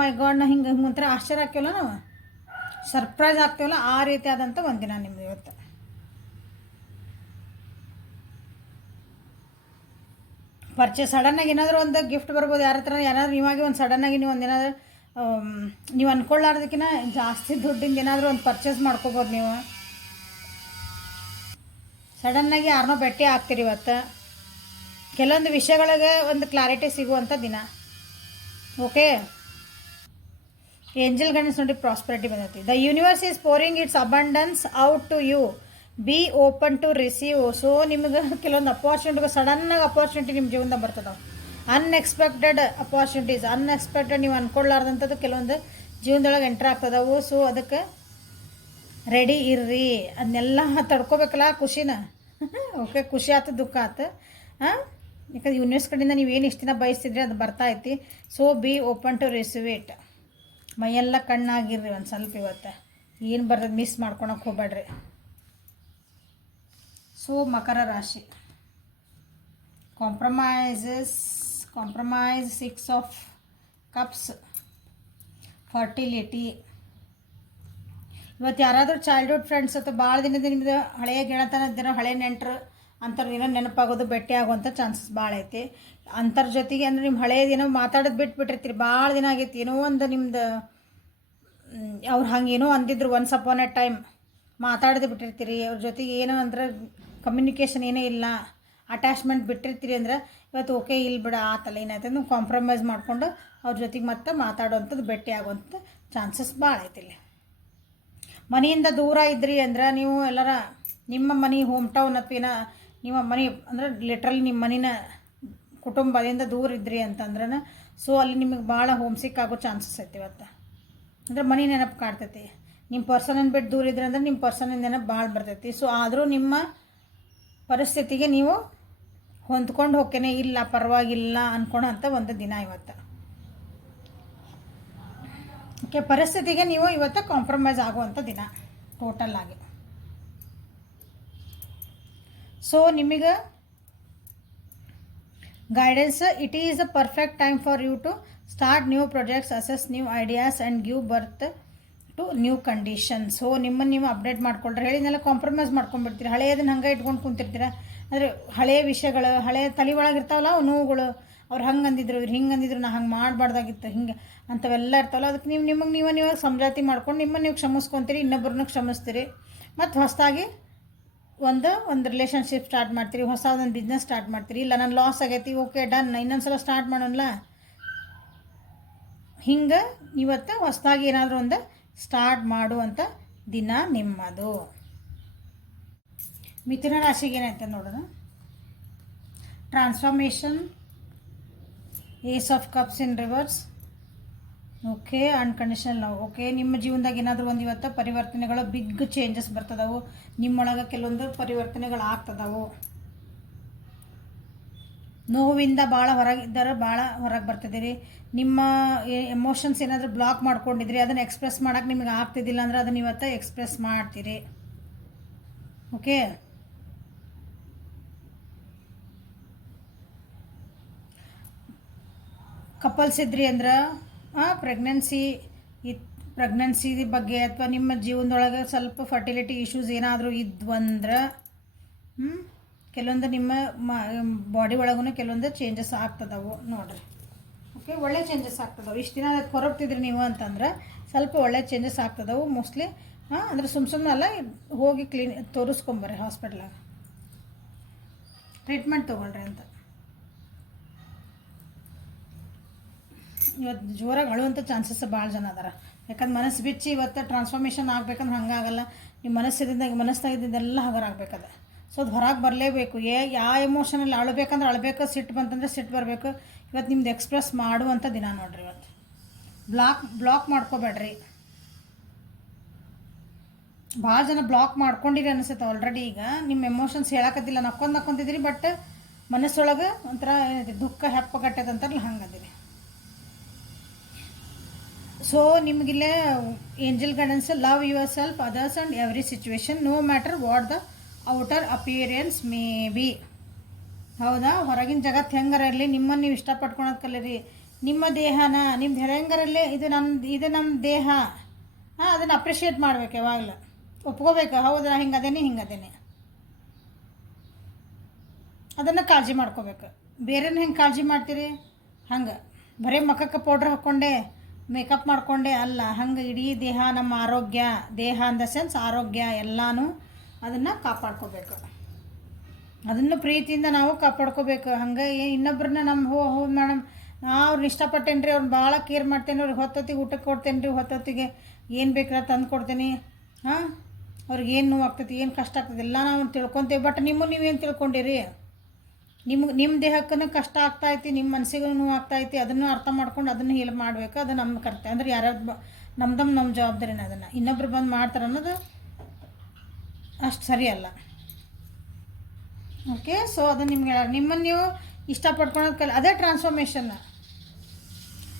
ಮೈ ಗಾಡ್, ನಾ ಹಿಂಗೆ ಒಂಥರ ಆಶ್ಚರ್ಯ ಆಗ್ತೀವಲ್ಲ, ನಾವು ಸರ್ಪ್ರೈಸ್ ಆಗ್ತೀವಲ್ಲ, ಆ ರೀತಿ ಆದಂಥ ಒಂದಿನ ನಿಮ್ದು ಇವತ್ತು. ಪರ್ಚೇಸ್ ಸಡನ್ನಾಗಿ ಏನಾದರೂ ಒಂದು ಗಿಫ್ಟ್ ಬರ್ಬೋದು ಯಾರ ಹತ್ರ, ಏನಾದರೂ ನೀವಾಗಿ ಒಂದು ಸಡನ್ನಾಗಿ ನೀವು ಒಂದೇನಾದರೂ ನೀವು ಅಂದ್ಕೊಳ್ಳಾರ್ದಕ್ಕಿಂತ ಜಾಸ್ತಿ ದುಡ್ಡಿಂದ ಏನಾದರೂ ಒಂದು ಪರ್ಚೇಸ್ ಮಾಡ್ಕೋಬೋದು. ನೀವು ಸಡನ್ನಾಗಿ ಯಾರನ್ನೋ ಭೇಟಿ ಆಗ್ತೀರಿ ಇವತ್ತು. ಕೆಲವೊಂದು ವಿಷಯಗಳಿಗೆ ಒಂದು ಕ್ಲಾರಿಟಿ ಸಿಗುವಂಥ ದಿನ. ಓಕೆ, ಏಂಜಲ್ ಗೈಡೆನ್ಸ್ ನೋಡಿ ಪ್ರಾಸ್ಪರಿಟಿ ಬಂದೈತಿ. The universe is pouring its abundance out to you, be open to receive. So ನಿಮ್ಗೆ ಕೆಲವೊಂದು ಅಪಾರ್ಚುನಿಟಿ, ಸಡನ್ನಾಗಿ ಅಪಾರ್ಚುನಿಟಿ ನಿಮ್ಮ ಜೀವನದಾಗ ಬರ್ತದವು. ಅನ್ಎಕ್ಸ್ಪೆಕ್ಟೆಡ್ ಅಪಾರ್ಚುನಿಟೀಸ್, ಅನ್ಎಕ್ಸ್ಪೆಕ್ಟೆಡ್ ನೀವು ಅಂದ್ಕೊಳ್ಳಾರ್ದಂಥದ್ದು ಕೆಲವೊಂದು ಜೀವನದೊಳಗೆ ಎಂಟ್ರ್ ಆಗ್ತದವು. ಸೊ ಅದಕ್ಕೆ ರೆಡಿ ಇರ್ರಿ, ಅದನ್ನೆಲ್ಲ ತಡ್ಕೋಬೇಕಲ್ಲ ಖುಷಿನ. ಓಕೆ, ಖುಷಿ ಆಯ್ತು, ದುಃಖ ಆಯ್ತು. ಯಾಕಂದ್ರೆ ಯೂನಿವರ್ಸ್ ಕಡೆಯಿಂದ ನೀವು ಏನು ಇಷ್ಟು ದಿನ ಬಯಸ್ತಿದ್ರಿ ಅದು ಬರ್ತಾ ಐತಿ. So be open to receive it. ಮೈಯೆಲ್ಲ ಕಣ್ಣಾಗಿರ್ರಿ ಒಂದು ಸ್ವಲ್ಪ ಇವತ್ತು, ಏನು ಬರೋದು ಮಿಸ್ ಮಾಡ್ಕೊಳಕ್ಕೆ ಹೋಗ್ಬೇಡ್ರಿ. ಸೊ ಮಕರ ರಾಶಿ, ಕಾಂಪ್ರಮೈಸ್, 6 ಆಫ್ ಕಪ್ಸ್, ಫರ್ಟಿಲಿಟಿ. ಇವತ್ತು ಯಾರಾದರೂ ಚೈಲ್ಡ್ಹುಡ್ ಫ್ರೆಂಡ್ಸ್ ಅಥವಾ ಭಾಳ ದಿನದ ನಿಮ್ಮದು ಹಳೆಯ ಗೆಳತನದಿರೋ ಹಳೆ ನೆಂಟರು ಅಂಥವ್ರು ಏನೋ ನೆನಪಾಗೋದು ಭೇಟಿ ಆಗುವಂಥ ಚಾನ್ಸಸ್ ಭಾಳ ಐತಿ. ಅಂಥವ್ರ ಜೊತೆಗೆ ಅಂದರೆ ನಿಮ್ಮ ಹಳೆಯದೇನೋ ಮಾತಾಡೋದು ಬಿಟ್ಬಿಟ್ಟಿರ್ತೀರಿ, ಭಾಳ ದಿನ ಆಗೈತಿ, ಏನೋ ಒಂದು ನಿಮ್ದು ಅವ್ರು ಹಂಗೇನೋ ಅಂದಿದ್ರು ಒನ್ಸ್ ಅಪಾನ್ ಎ ಟೈಮ್, ಮಾತಾಡೋದು ಬಿಟ್ಟಿರ್ತೀರಿ. ಅವ್ರ ಜೊತೆಗೆ ಏನೋ ಅಂದ್ರೆ ಕಮ್ಯುನಿಕೇಷನ್ ಏನೂ ಇಲ್ಲ, ಅಟ್ಯಾಚ್ಮೆಂಟ್ ಬಿಟ್ಟಿರ್ತೀರಿ ಅಂದ್ರೆ ಇವತ್ತು ಓಕೆ ಇಲ್ಲಿ ಬಿಡ ಆತಲ್ಲ ಏನಾಯ್ತು ನೀವು ಕಾಂಪ್ರಮೈಸ್ ಮಾಡಿಕೊಂಡು ಅವ್ರ ಜೊತೆಗೆ ಮತ್ತೆ ಮಾತಾಡುವಂಥದ್ದು ಭೇಟಿ ಆಗುವಂಥ ಚಾನ್ಸಸ್ ಭಾಳ ಐತಿ. ಇಲ್ಲಿ ಮನೆಯಿಂದ ದೂರ ಇದ್ರಿ ಅಂದ್ರೆ ನೀವು ಎಲ್ಲರ ನಿಮ್ಮ ಮನೆ ಹೋಮ್ ಟೌನ್ ಅಥವಾ ಏನೋ ನಿಮ್ಮ ಮನೆ ಅಂದ್ರೆ ಲಿಟ್ರಲಿ ನಿಮ್ಮ ಮನೆಯ ಕುಟುಂಬದಿಂದ ದೂರ ಇದ್ರಿ ಅಂತಂದ್ರೆ ಸೊ ಅಲ್ಲಿ ನಿಮಗೆ ಭಾಳ ಹೋಮ್ ಸಿಕ್ ಆಗೋ ಚಾನ್ಸಸ್ ಐತಿ. ಇವತ್ತು ಅಂದ್ರೆ ಮನೆ ನೆನಪು ಕಾಡ್ತೈತಿ. ನಿಮ್ಮ ಪರ್ಸನನ್ನು ಬಿಟ್ಟು ದೂರ ಇದ್ರಿ ಅಂದ್ರೆ ನಿಮ್ಮ ಪರ್ಸನಿಂದ ನೆನಪು ಭಾಳ ಬರ್ತೈತಿ. ಸೊ ಆದರೂ ನಿಮ್ಮ ಪರಿಸ್ಥಿತಿಗೆ ನೀವು ಹೊಂದ್ಕೊಂಡು ಹೋಗ್ತೇನೆ, ಇಲ್ಲ ಪರವಾಗಿಲ್ಲ ಅಂದ್ಕೊಳೋಂಥ ಒಂದು ದಿನ ಇವತ್ತು. ಓಕೆ, ಪರಿಸ್ಥಿತಿಗೆ ನೀವು ಇವತ್ತು ಕಾಂಪ್ರಮೈಸ್ ಆಗುವಂಥ ದಿನ ಟೋಟಲ್ ಆಗಿ. ಸೊ ನಿಮಗೆ guidance, it is a perfect time for you to start new projects, access new ideas and give birth to new conditions. So ನಿಮ್ಮನ್ನು ನೀವು ಅಪ್ಡೇಟ್ ಮಾಡ್ಕೊಳ್ರಿ. ಹೇಳಿದ್ನೆಲ್ಲ ಕಾಂಪ್ರಮೈಸ್ ಮಾಡ್ಕೊಂಡ್ಬಿಡ್ತೀರಿ, ಹಳೆಯದನ್ನು ಹಂಗೆ ಇಟ್ಕೊಂಡು ಕುಂತಿರ್ತೀರ. ಅಂದರೆ ಹಳೆಯ ವಿಷಯಗಳು, ಹಳೆಯ ತಲೆ ಒಳಗಿರ್ತಾವಲ್ಲ ಅವು ನೋವುಗಳು, ಅವ್ರು ಹಂಗೆ ಅಂದಿದ್ರು ಇವ್ರು ಹಿಂಗೆ ಅಂದಿದ್ರು, ನಾ ಹಂಗೆ ಮಾಡಬಾರ್ದಾಗಿತ್ತು, ಹಿಂಗೆ ಅಂಥವೆಲ್ಲ ಇರ್ತಾವಲ್ಲ. ಅದಕ್ಕೆ ನೀವು ಸಂಜಾತಿ ಮಾಡ್ಕೊಂಡು ನಿಮ್ಮನ್ನು ನೀವು ಕ್ಷಮಿಸ್ಕೊತೀರಿ, ಇನ್ನೊಬ್ಬರನ್ನ ಕ್ಷಮಿಸ್ತೀರಿ, ಮತ್ತು ಹೊಸದಾಗಿ ಒಂದು ರಿಲೇಷನ್ಶಿಪ್ ಸ್ಟಾರ್ಟ್ ಮಾಡ್ತೀರಿ, ಹೊಸದೊಂದು ಬಿಸ್ನೆಸ್ ಸ್ಟಾರ್ಟ್ ಮಾಡ್ತೀರಿ. ಇಲ್ಲ ನಾನು ಲಾಸ್ ಆಗೈತಿ, ಓಕೆ ಡನ್, ಇನ್ನೊಂದು ಸಲ ಸ್ಟಾರ್ಟ್ ಮಾಡೋಣ. ಹಿಂಗೆ ಇವತ್ತು ಹೊಸದಾಗಿ ಏನಾದರೂ ಒಂದು ಸ್ಟಾರ್ಟ್ ಮಾಡುವಂಥ ದಿನ ನಿಮ್ಮದು. ಮಿಥುನ ರಾಶಿಗೆ ಏನಾಯ್ತು ನೋಡೋಣ. Transformation, ace of cups in reverse, okay, unconditional love. Okay, ನಿಮ್ಮ ಜೀವನದಾಗ ಏನಾದರೂ ಒಂದು ಇವತ್ತು ಪರಿವರ್ತನೆಗಳು, ಬಿಗ್ ಚೇಂಜಸ್ ಬರ್ತದವು, ನಿಮ್ಮೊಳಗೆ ಕೆಲವೊಂದು ಪರಿವರ್ತನೆಗಳು ಆಗ್ತದವು. ನೋವಿಂದ ಭಾಳ ಹೊರಗಿದ್ದರೆ ಭಾಳ ಹೊರಗೆ ಬರ್ತಿದ್ದೀರಿ. ನಿಮ್ಮ ಎಮೋಷನ್ಸ್ ಏನಾದರೂ ಬ್ಲಾಕ್ ಮಾಡ್ಕೊಂಡಿದ್ರಿ, ಅದನ್ನು ಎಕ್ಸ್ಪ್ರೆಸ್ ಮಾಡೋಕ್ಕೆ ನಿಮಗೆ ಆಗ್ತಿದ್ದಿಲ್ಲ ಅಂದ್ರೆ ಅದನ್ನು ಇವತ್ತು ಎಕ್ಸ್ಪ್ರೆಸ್ ಮಾಡ್ತೀರಿ. ಓಕೆ, ಕಪಲ್ಸ್ ಇದ್ರಿ ಅಂದ್ರೆ ಪ್ರೆಗ್ನೆನ್ಸಿ ಬಗ್ಗೆ ಅಥವಾ ನಿಮ್ಮ ಜೀವನದೊಳಗೆ ಸ್ವಲ್ಪ ಫರ್ಟಿಲಿಟಿ ಇಶ್ಯೂಸ್ ಏನಾದರೂ ಇದ್ವಂದ್ರೆ ಕೆಲವೊಂದು ನಿಮ್ಮ ಬಾಡಿ ಒಳಗೂ ಕೆಲವೊಂದು ಚೇಂಜಸ್ ಆಗ್ತದವು ನೋಡ್ರಿ. ಓಕೆ, ಒಳ್ಳೆ ಚೇಂಜಸ್ ಆಗ್ತದವು. ಇಷ್ಟು ದಿನ ಅದಕ್ಕೆ ಹೊರಗ್ತಿದ್ರಿ ನೀವು ಅಂತಂದ್ರೆ ಸ್ವಲ್ಪ ಒಳ್ಳೆ ಚೇಂಜಸ್ ಆಗ್ತದವು ಮೋಸ್ಟ್ಲಿ. ಅಂದರೆ ಸುಮ್ಮನೆ ಅಲ್ಲ, ಹೋಗಿ ತೋರಿಸ್ಕೊಂಬರ್ರಿ ಹಾಸ್ಪಿಟ್ಲಾಗ, ಟ್ರೀಟ್ಮೆಂಟ್ ತೊಗೊಳ್ರಿ ಅಂತ. ಇವತ್ತು ಜೋರಾಗಿ ಅಳುವಂಥ ಚಾನ್ಸಸ್ ಭಾಳ ಜನ ಅದಾರ. ಯಾಕಂದ್ರೆ ಮನಸ್ಸು ಬಿಚ್ಚಿ ಇವತ್ತು ಟ್ರಾನ್ಸ್ಫಾರ್ಮೇಷನ್ ಆಗ್ಬೇಕಂದ್ರೆ ಹಂಗಾಗಲ್ಲ. ನಿಮ್ಮ ಮನಸ್ಸಾಗಿದ್ದೆಲ್ಲ ಹೊರಾಗಬೇಕದ. ಸೊ ಅದು ಹೊರಗೆ ಬರಲೇಬೇಕು. ಯಾವ ಎಮೋಷನಲ್ಲಿ ಅಳಬೇಕಂದ್ರೆ ಅಳಬೇಕು, ಸಿಟ್ಟು ಬಂತಂದ್ರೆ ಸಿಟ್ಟು ಬರಬೇಕು. ಇವತ್ತು ನಿಮ್ದು ಎಕ್ಸ್ಪ್ರೆಸ್ ಮಾಡುವಂಥ ದಿನ ನೋಡ್ರಿ. ಇವತ್ತು ಬ್ಲಾಕ್ ಮಾಡ್ಕೋಬೇಡ್ರಿ. ಭಾಳ ಜನ ಬ್ಲಾಕ್ ಮಾಡ್ಕೊಂಡಿರಿ ಅನಿಸುತ್ತೆ ಆಲ್ರೆಡಿ. ಈಗ ನಿಮ್ಮ ಎಮೋಷನ್ಸ್ ಹೇಳಕತ್ತಿಲ್ಲ, ನಕ್ಕೊಂತಿದ್ದೀರಿ, ಬಟ್ ಮನಸ್ಸೊಳಗೆ ಒಂಥರ ದುಃಖ ಹೆಪ್ಪಗಟ್ಟದಂತಾರಲ್ಲ ಹಂಗದಿರಿ. ಸೊ ನಿಮಗಿಲ್ಲೇ angel guidance, love your self, others and every situation, no matter what the outer appearance may be. ಹೌದಾ, ಹೊರಗಿನ ಜಗತ್ತು ಹೆಂಗಾರ ಇರಲಿ, ನಿಮ್ಮನ್ನು ನೀವು ಇಷ್ಟಪಟ್ಕೊಳೋದು ಕಲೀರಿ. ನಿಮ್ಮ ದೇಹನ ನಿಮ್ದು ಹೆಂಗಾರಲ್ಲಿ ಇದು ನಮ್ಮ ದೇಹ, ಅದನ್ನು ಅಪ್ರಿಷಿಯೇಟ್ ಮಾಡ್ಬೇಕು, ಯಾವಾಗಲೂ ಒಪ್ಕೋಬೇಕು. ಹೌದಾ, ಹಿಂಗದೇನೆ ಅದನ್ನು ಕಾಳಜಿ ಮಾಡ್ಕೋಬೇಕು. ಬೇರೆನ ಹೆಂಗೆ ಕಾಳಜಿ ಮಾಡ್ತೀರಿ, ಹಂಗೆ ಬರೀ ಮುಖಕ್ಕೆ ಪೌಡ್ರ್ ಹಾಕ್ಕೊಂಡೆ ಮೇಕಪ್ ಮಾಡಿಕೊಂಡೆ ಅಲ್ಲ, ಹಂಗೆ ಇಡೀ ದೇಹ, ನಮ್ಮ ಆರೋಗ್ಯ, ದೇಹ ಇನ್ ದ ಸೆನ್ಸ್ ಆರೋಗ್ಯ ಎಲ್ಲನೂ ಅದನ್ನು ಕಾಪಾಡ್ಕೋಬೇಕು. ಅದನ್ನು ಪ್ರೀತಿಯಿಂದ ನಾವು ಕಾಪಾಡ್ಕೋಬೇಕು. ಹಂಗೆ ಇನ್ನೊಬ್ರನ್ನ ಮೇಡಮ್ ಅವ್ರನ್ನ ಇಷ್ಟಪಟ್ಟೇನೆ ರೀ, ಅವ್ರನ್ನ ಭಾಳ ಕೇರ್ ಮಾಡ್ತೇನೆ, ಅವ್ರಿಗೆ ಹೊತ್ತೊತ್ತಿಗೆ ಊಟಕ್ಕೆ ಕೊಡ್ತೇನೆ ರೀ, ಹೊತ್ತೊತ್ತಿಗೆ ಏನು ಬೇಕಾದ್ರೆ ತಂದು ಕೊಡ್ತೇನೆ, ಅವ್ರಿಗೆ ಏನು ನೋವು ಆಗ್ತೈತಿ, ಏನು ಕಷ್ಟ ಆಗ್ತದೆ ಎಲ್ಲ ನಾವು ತಿಳ್ಕೊತೇವೆ. ಬಟ್ ನೀವೇನು ತಿಳ್ಕೊಂಡಿರಿ, ನಿಮ್ಮ ದೇಹಕ್ಕೂ ಕಷ್ಟ ಆಗ್ತಾಯಿತಿ, ನಿಮ್ಮ ಮನಸ್ಸಿಗೂ ನೋವು ಆಗ್ತಾಯಿತಿ, ಅದನ್ನು ಅರ್ಥ ಮಾಡ್ಕೊಂಡು ಅದನ್ನು ಹೇಳಿ ಮಾಡಬೇಕು. ಅದು ನಮ್ಮ ಕರ್ತವ್ಯ. ಅಂದ್ರೆ ಯಾರ್ಯಾರು ನಮ್ಮ ಜವಾಬ್ದಾರಿನ. ಅದನ್ನು ಇನ್ನೊಬ್ರು ಬಂದು ಮಾಡ್ತಾರೆ ಅನ್ನೋದು ಅಷ್ಟು ಸರಿಯಲ್ಲ. ಓಕೆ, ಸೊ ಅದು ನಿಮ್ಮನ್ನು ನೀವು ಇಷ್ಟಪಡ್ಕೊಳೋದು ಅದೇ ಟ್ರಾನ್ಸ್ಫಾರ್ಮೇಷನ್.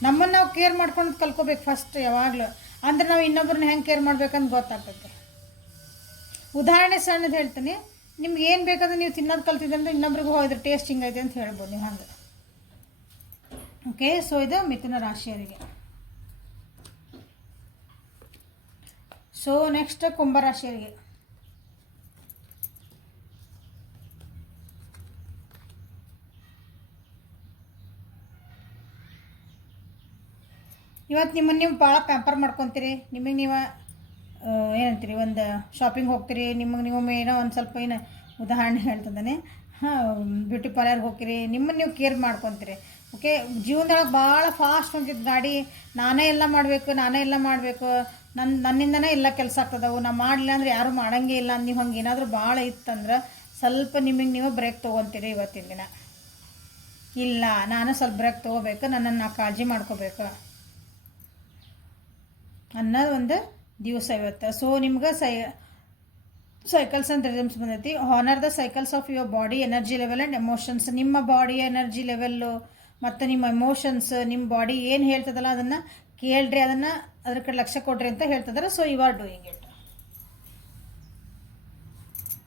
ನಮ್ಮನ್ನು ನಾವು ಕೇರ್ ಮಾಡ್ಕೊಳೋದು ಕಲ್ಕೋಬೇಕು ಫಸ್ಟ್ ಯಾವಾಗಲೂ. ಅಂದ್ರೆ ನಾವು ಇನ್ನೊಬ್ರನ್ನ ಹೆಂಗೆ ಕೇರ್ ಮಾಡ್ಬೇಕಂತ ಗೊತ್ತಾಗ್ತೈತೆ. ಉದಾಹರಣೆ ಸಣ್ಣದು ಹೇಳ್ತೀನಿ, ನಿಮ್ಗೆ ಏನು ಬೇಕಾದ್ರೆ ನೀವು ತಿನ್ನೋದು ಕಲ್ತಿದ್ದಂದ್ರೆ ಇನ್ನೊಬ್ರಿಗೂ ಹೋದ್ರೆ ಟೇಸ್ಟ್ ಹಿಂಗೈತೆ ಅಂತ ಹೇಳ್ಬೋದು ನೀವು ಹಂಗೆ. ಓಕೆ, ಸೊ ಇದು ಮಿಥುನ ರಾಶಿಯವರಿಗೆ. ಸೊ ನೆಕ್ಸ್ಟ್ ಕುಂಭರಾಶಿಯವರಿಗೆ ಇವತ್ತು ನಿಮ್ಮನ್ನು ನೀವು ಭಾಳ ಪ್ಯಾಂಪರ್ ಮಾಡ್ಕೊತೀರಿ. ನಿಮಗೆ ನೀವು ಏನಂತೀರಿ, ಒಂದು ಶಾಪಿಂಗ್ ಹೋಗ್ತೀರಿ, ನಿಮಗೆ ನೀವು ಏನೋ ಒಂದು ಸ್ವಲ್ಪ ಏನು ಉದಾಹರಣೆ ಹೇಳ್ತದಾನೆ, ಬ್ಯೂಟಿ ಪಾರ್ಲರ್ಗೆ ಹೋಗ್ತೀರಿ, ನಿಮ್ಮನ್ನು ನೀವು ಕೇರ್ ಮಾಡ್ಕೊತೀರಿ. ಓಕೆ, ಜೀವನದೊಳಗೆ ಭಾಳ ಫಾಸ್ಟ್ ಹೊಂಟಿದ್ದು ಗಾಡಿ, ನಾನೇ ಎಲ್ಲ ಮಾಡಬೇಕು, ನನ್ನಿಂದನೇ ಎಲ್ಲ ಕೆಲಸ ಆಗ್ತದವು, ನಾ ಮಾಡಲಿಲ್ಲ ಅಂದರೆ ಯಾರೂ ಮಾಡೋಂಗೇ ಇಲ್ಲ. ನೀವು ಹಂಗೆ ಏನಾದರೂ ಭಾಳ ಇತ್ತಂದ್ರೆ ಸ್ವಲ್ಪ ನಿಮಗೆ ನೀವು ಬ್ರೇಕ್ ತೊಗೊತೀರಿ. ಇವತ್ತಿನ ದಿನ ಇಲ್ಲ, ನಾನು ಸ್ವಲ್ಪ ಬ್ರೇಕ್ ತೊಗೋಬೇಕು, ನನ್ನನ್ನು ಕಾಳಜಿ ಮಾಡ್ಕೋಬೇಕು ಅನ್ನೋದು ಒಂದು ದಿವಸ ಇವತ್ತು. ಸೊ ನಿಮ್ಗೆ ಸೈಕಲ್ಸ್ ಆ್ಯಂಡ್ ರಿದಮ್ಸ್ ಬಂದೈತಿ. Honour the cycles of your body energy level and emotions. ನಿಮ್ಮ ಬಾಡಿ ಎನರ್ಜಿ ಲೆವೆಲ್ಲು ಮತ್ತು ನಿಮ್ಮ ಎಮೋಷನ್ಸ್, ನಿಮ್ಮ ಬಾಡಿ ಏನು ಹೇಳ್ತದಲ್ಲ ಅದನ್ನು ಕೇಳ್ರಿ, ಅದ್ರ ಕಡೆ ಲಕ್ಷ್ಯ ಕೊಡ್ರಿ ಅಂತ ಹೇಳ್ತಿದ್ದಾರೆ. So you are doing it.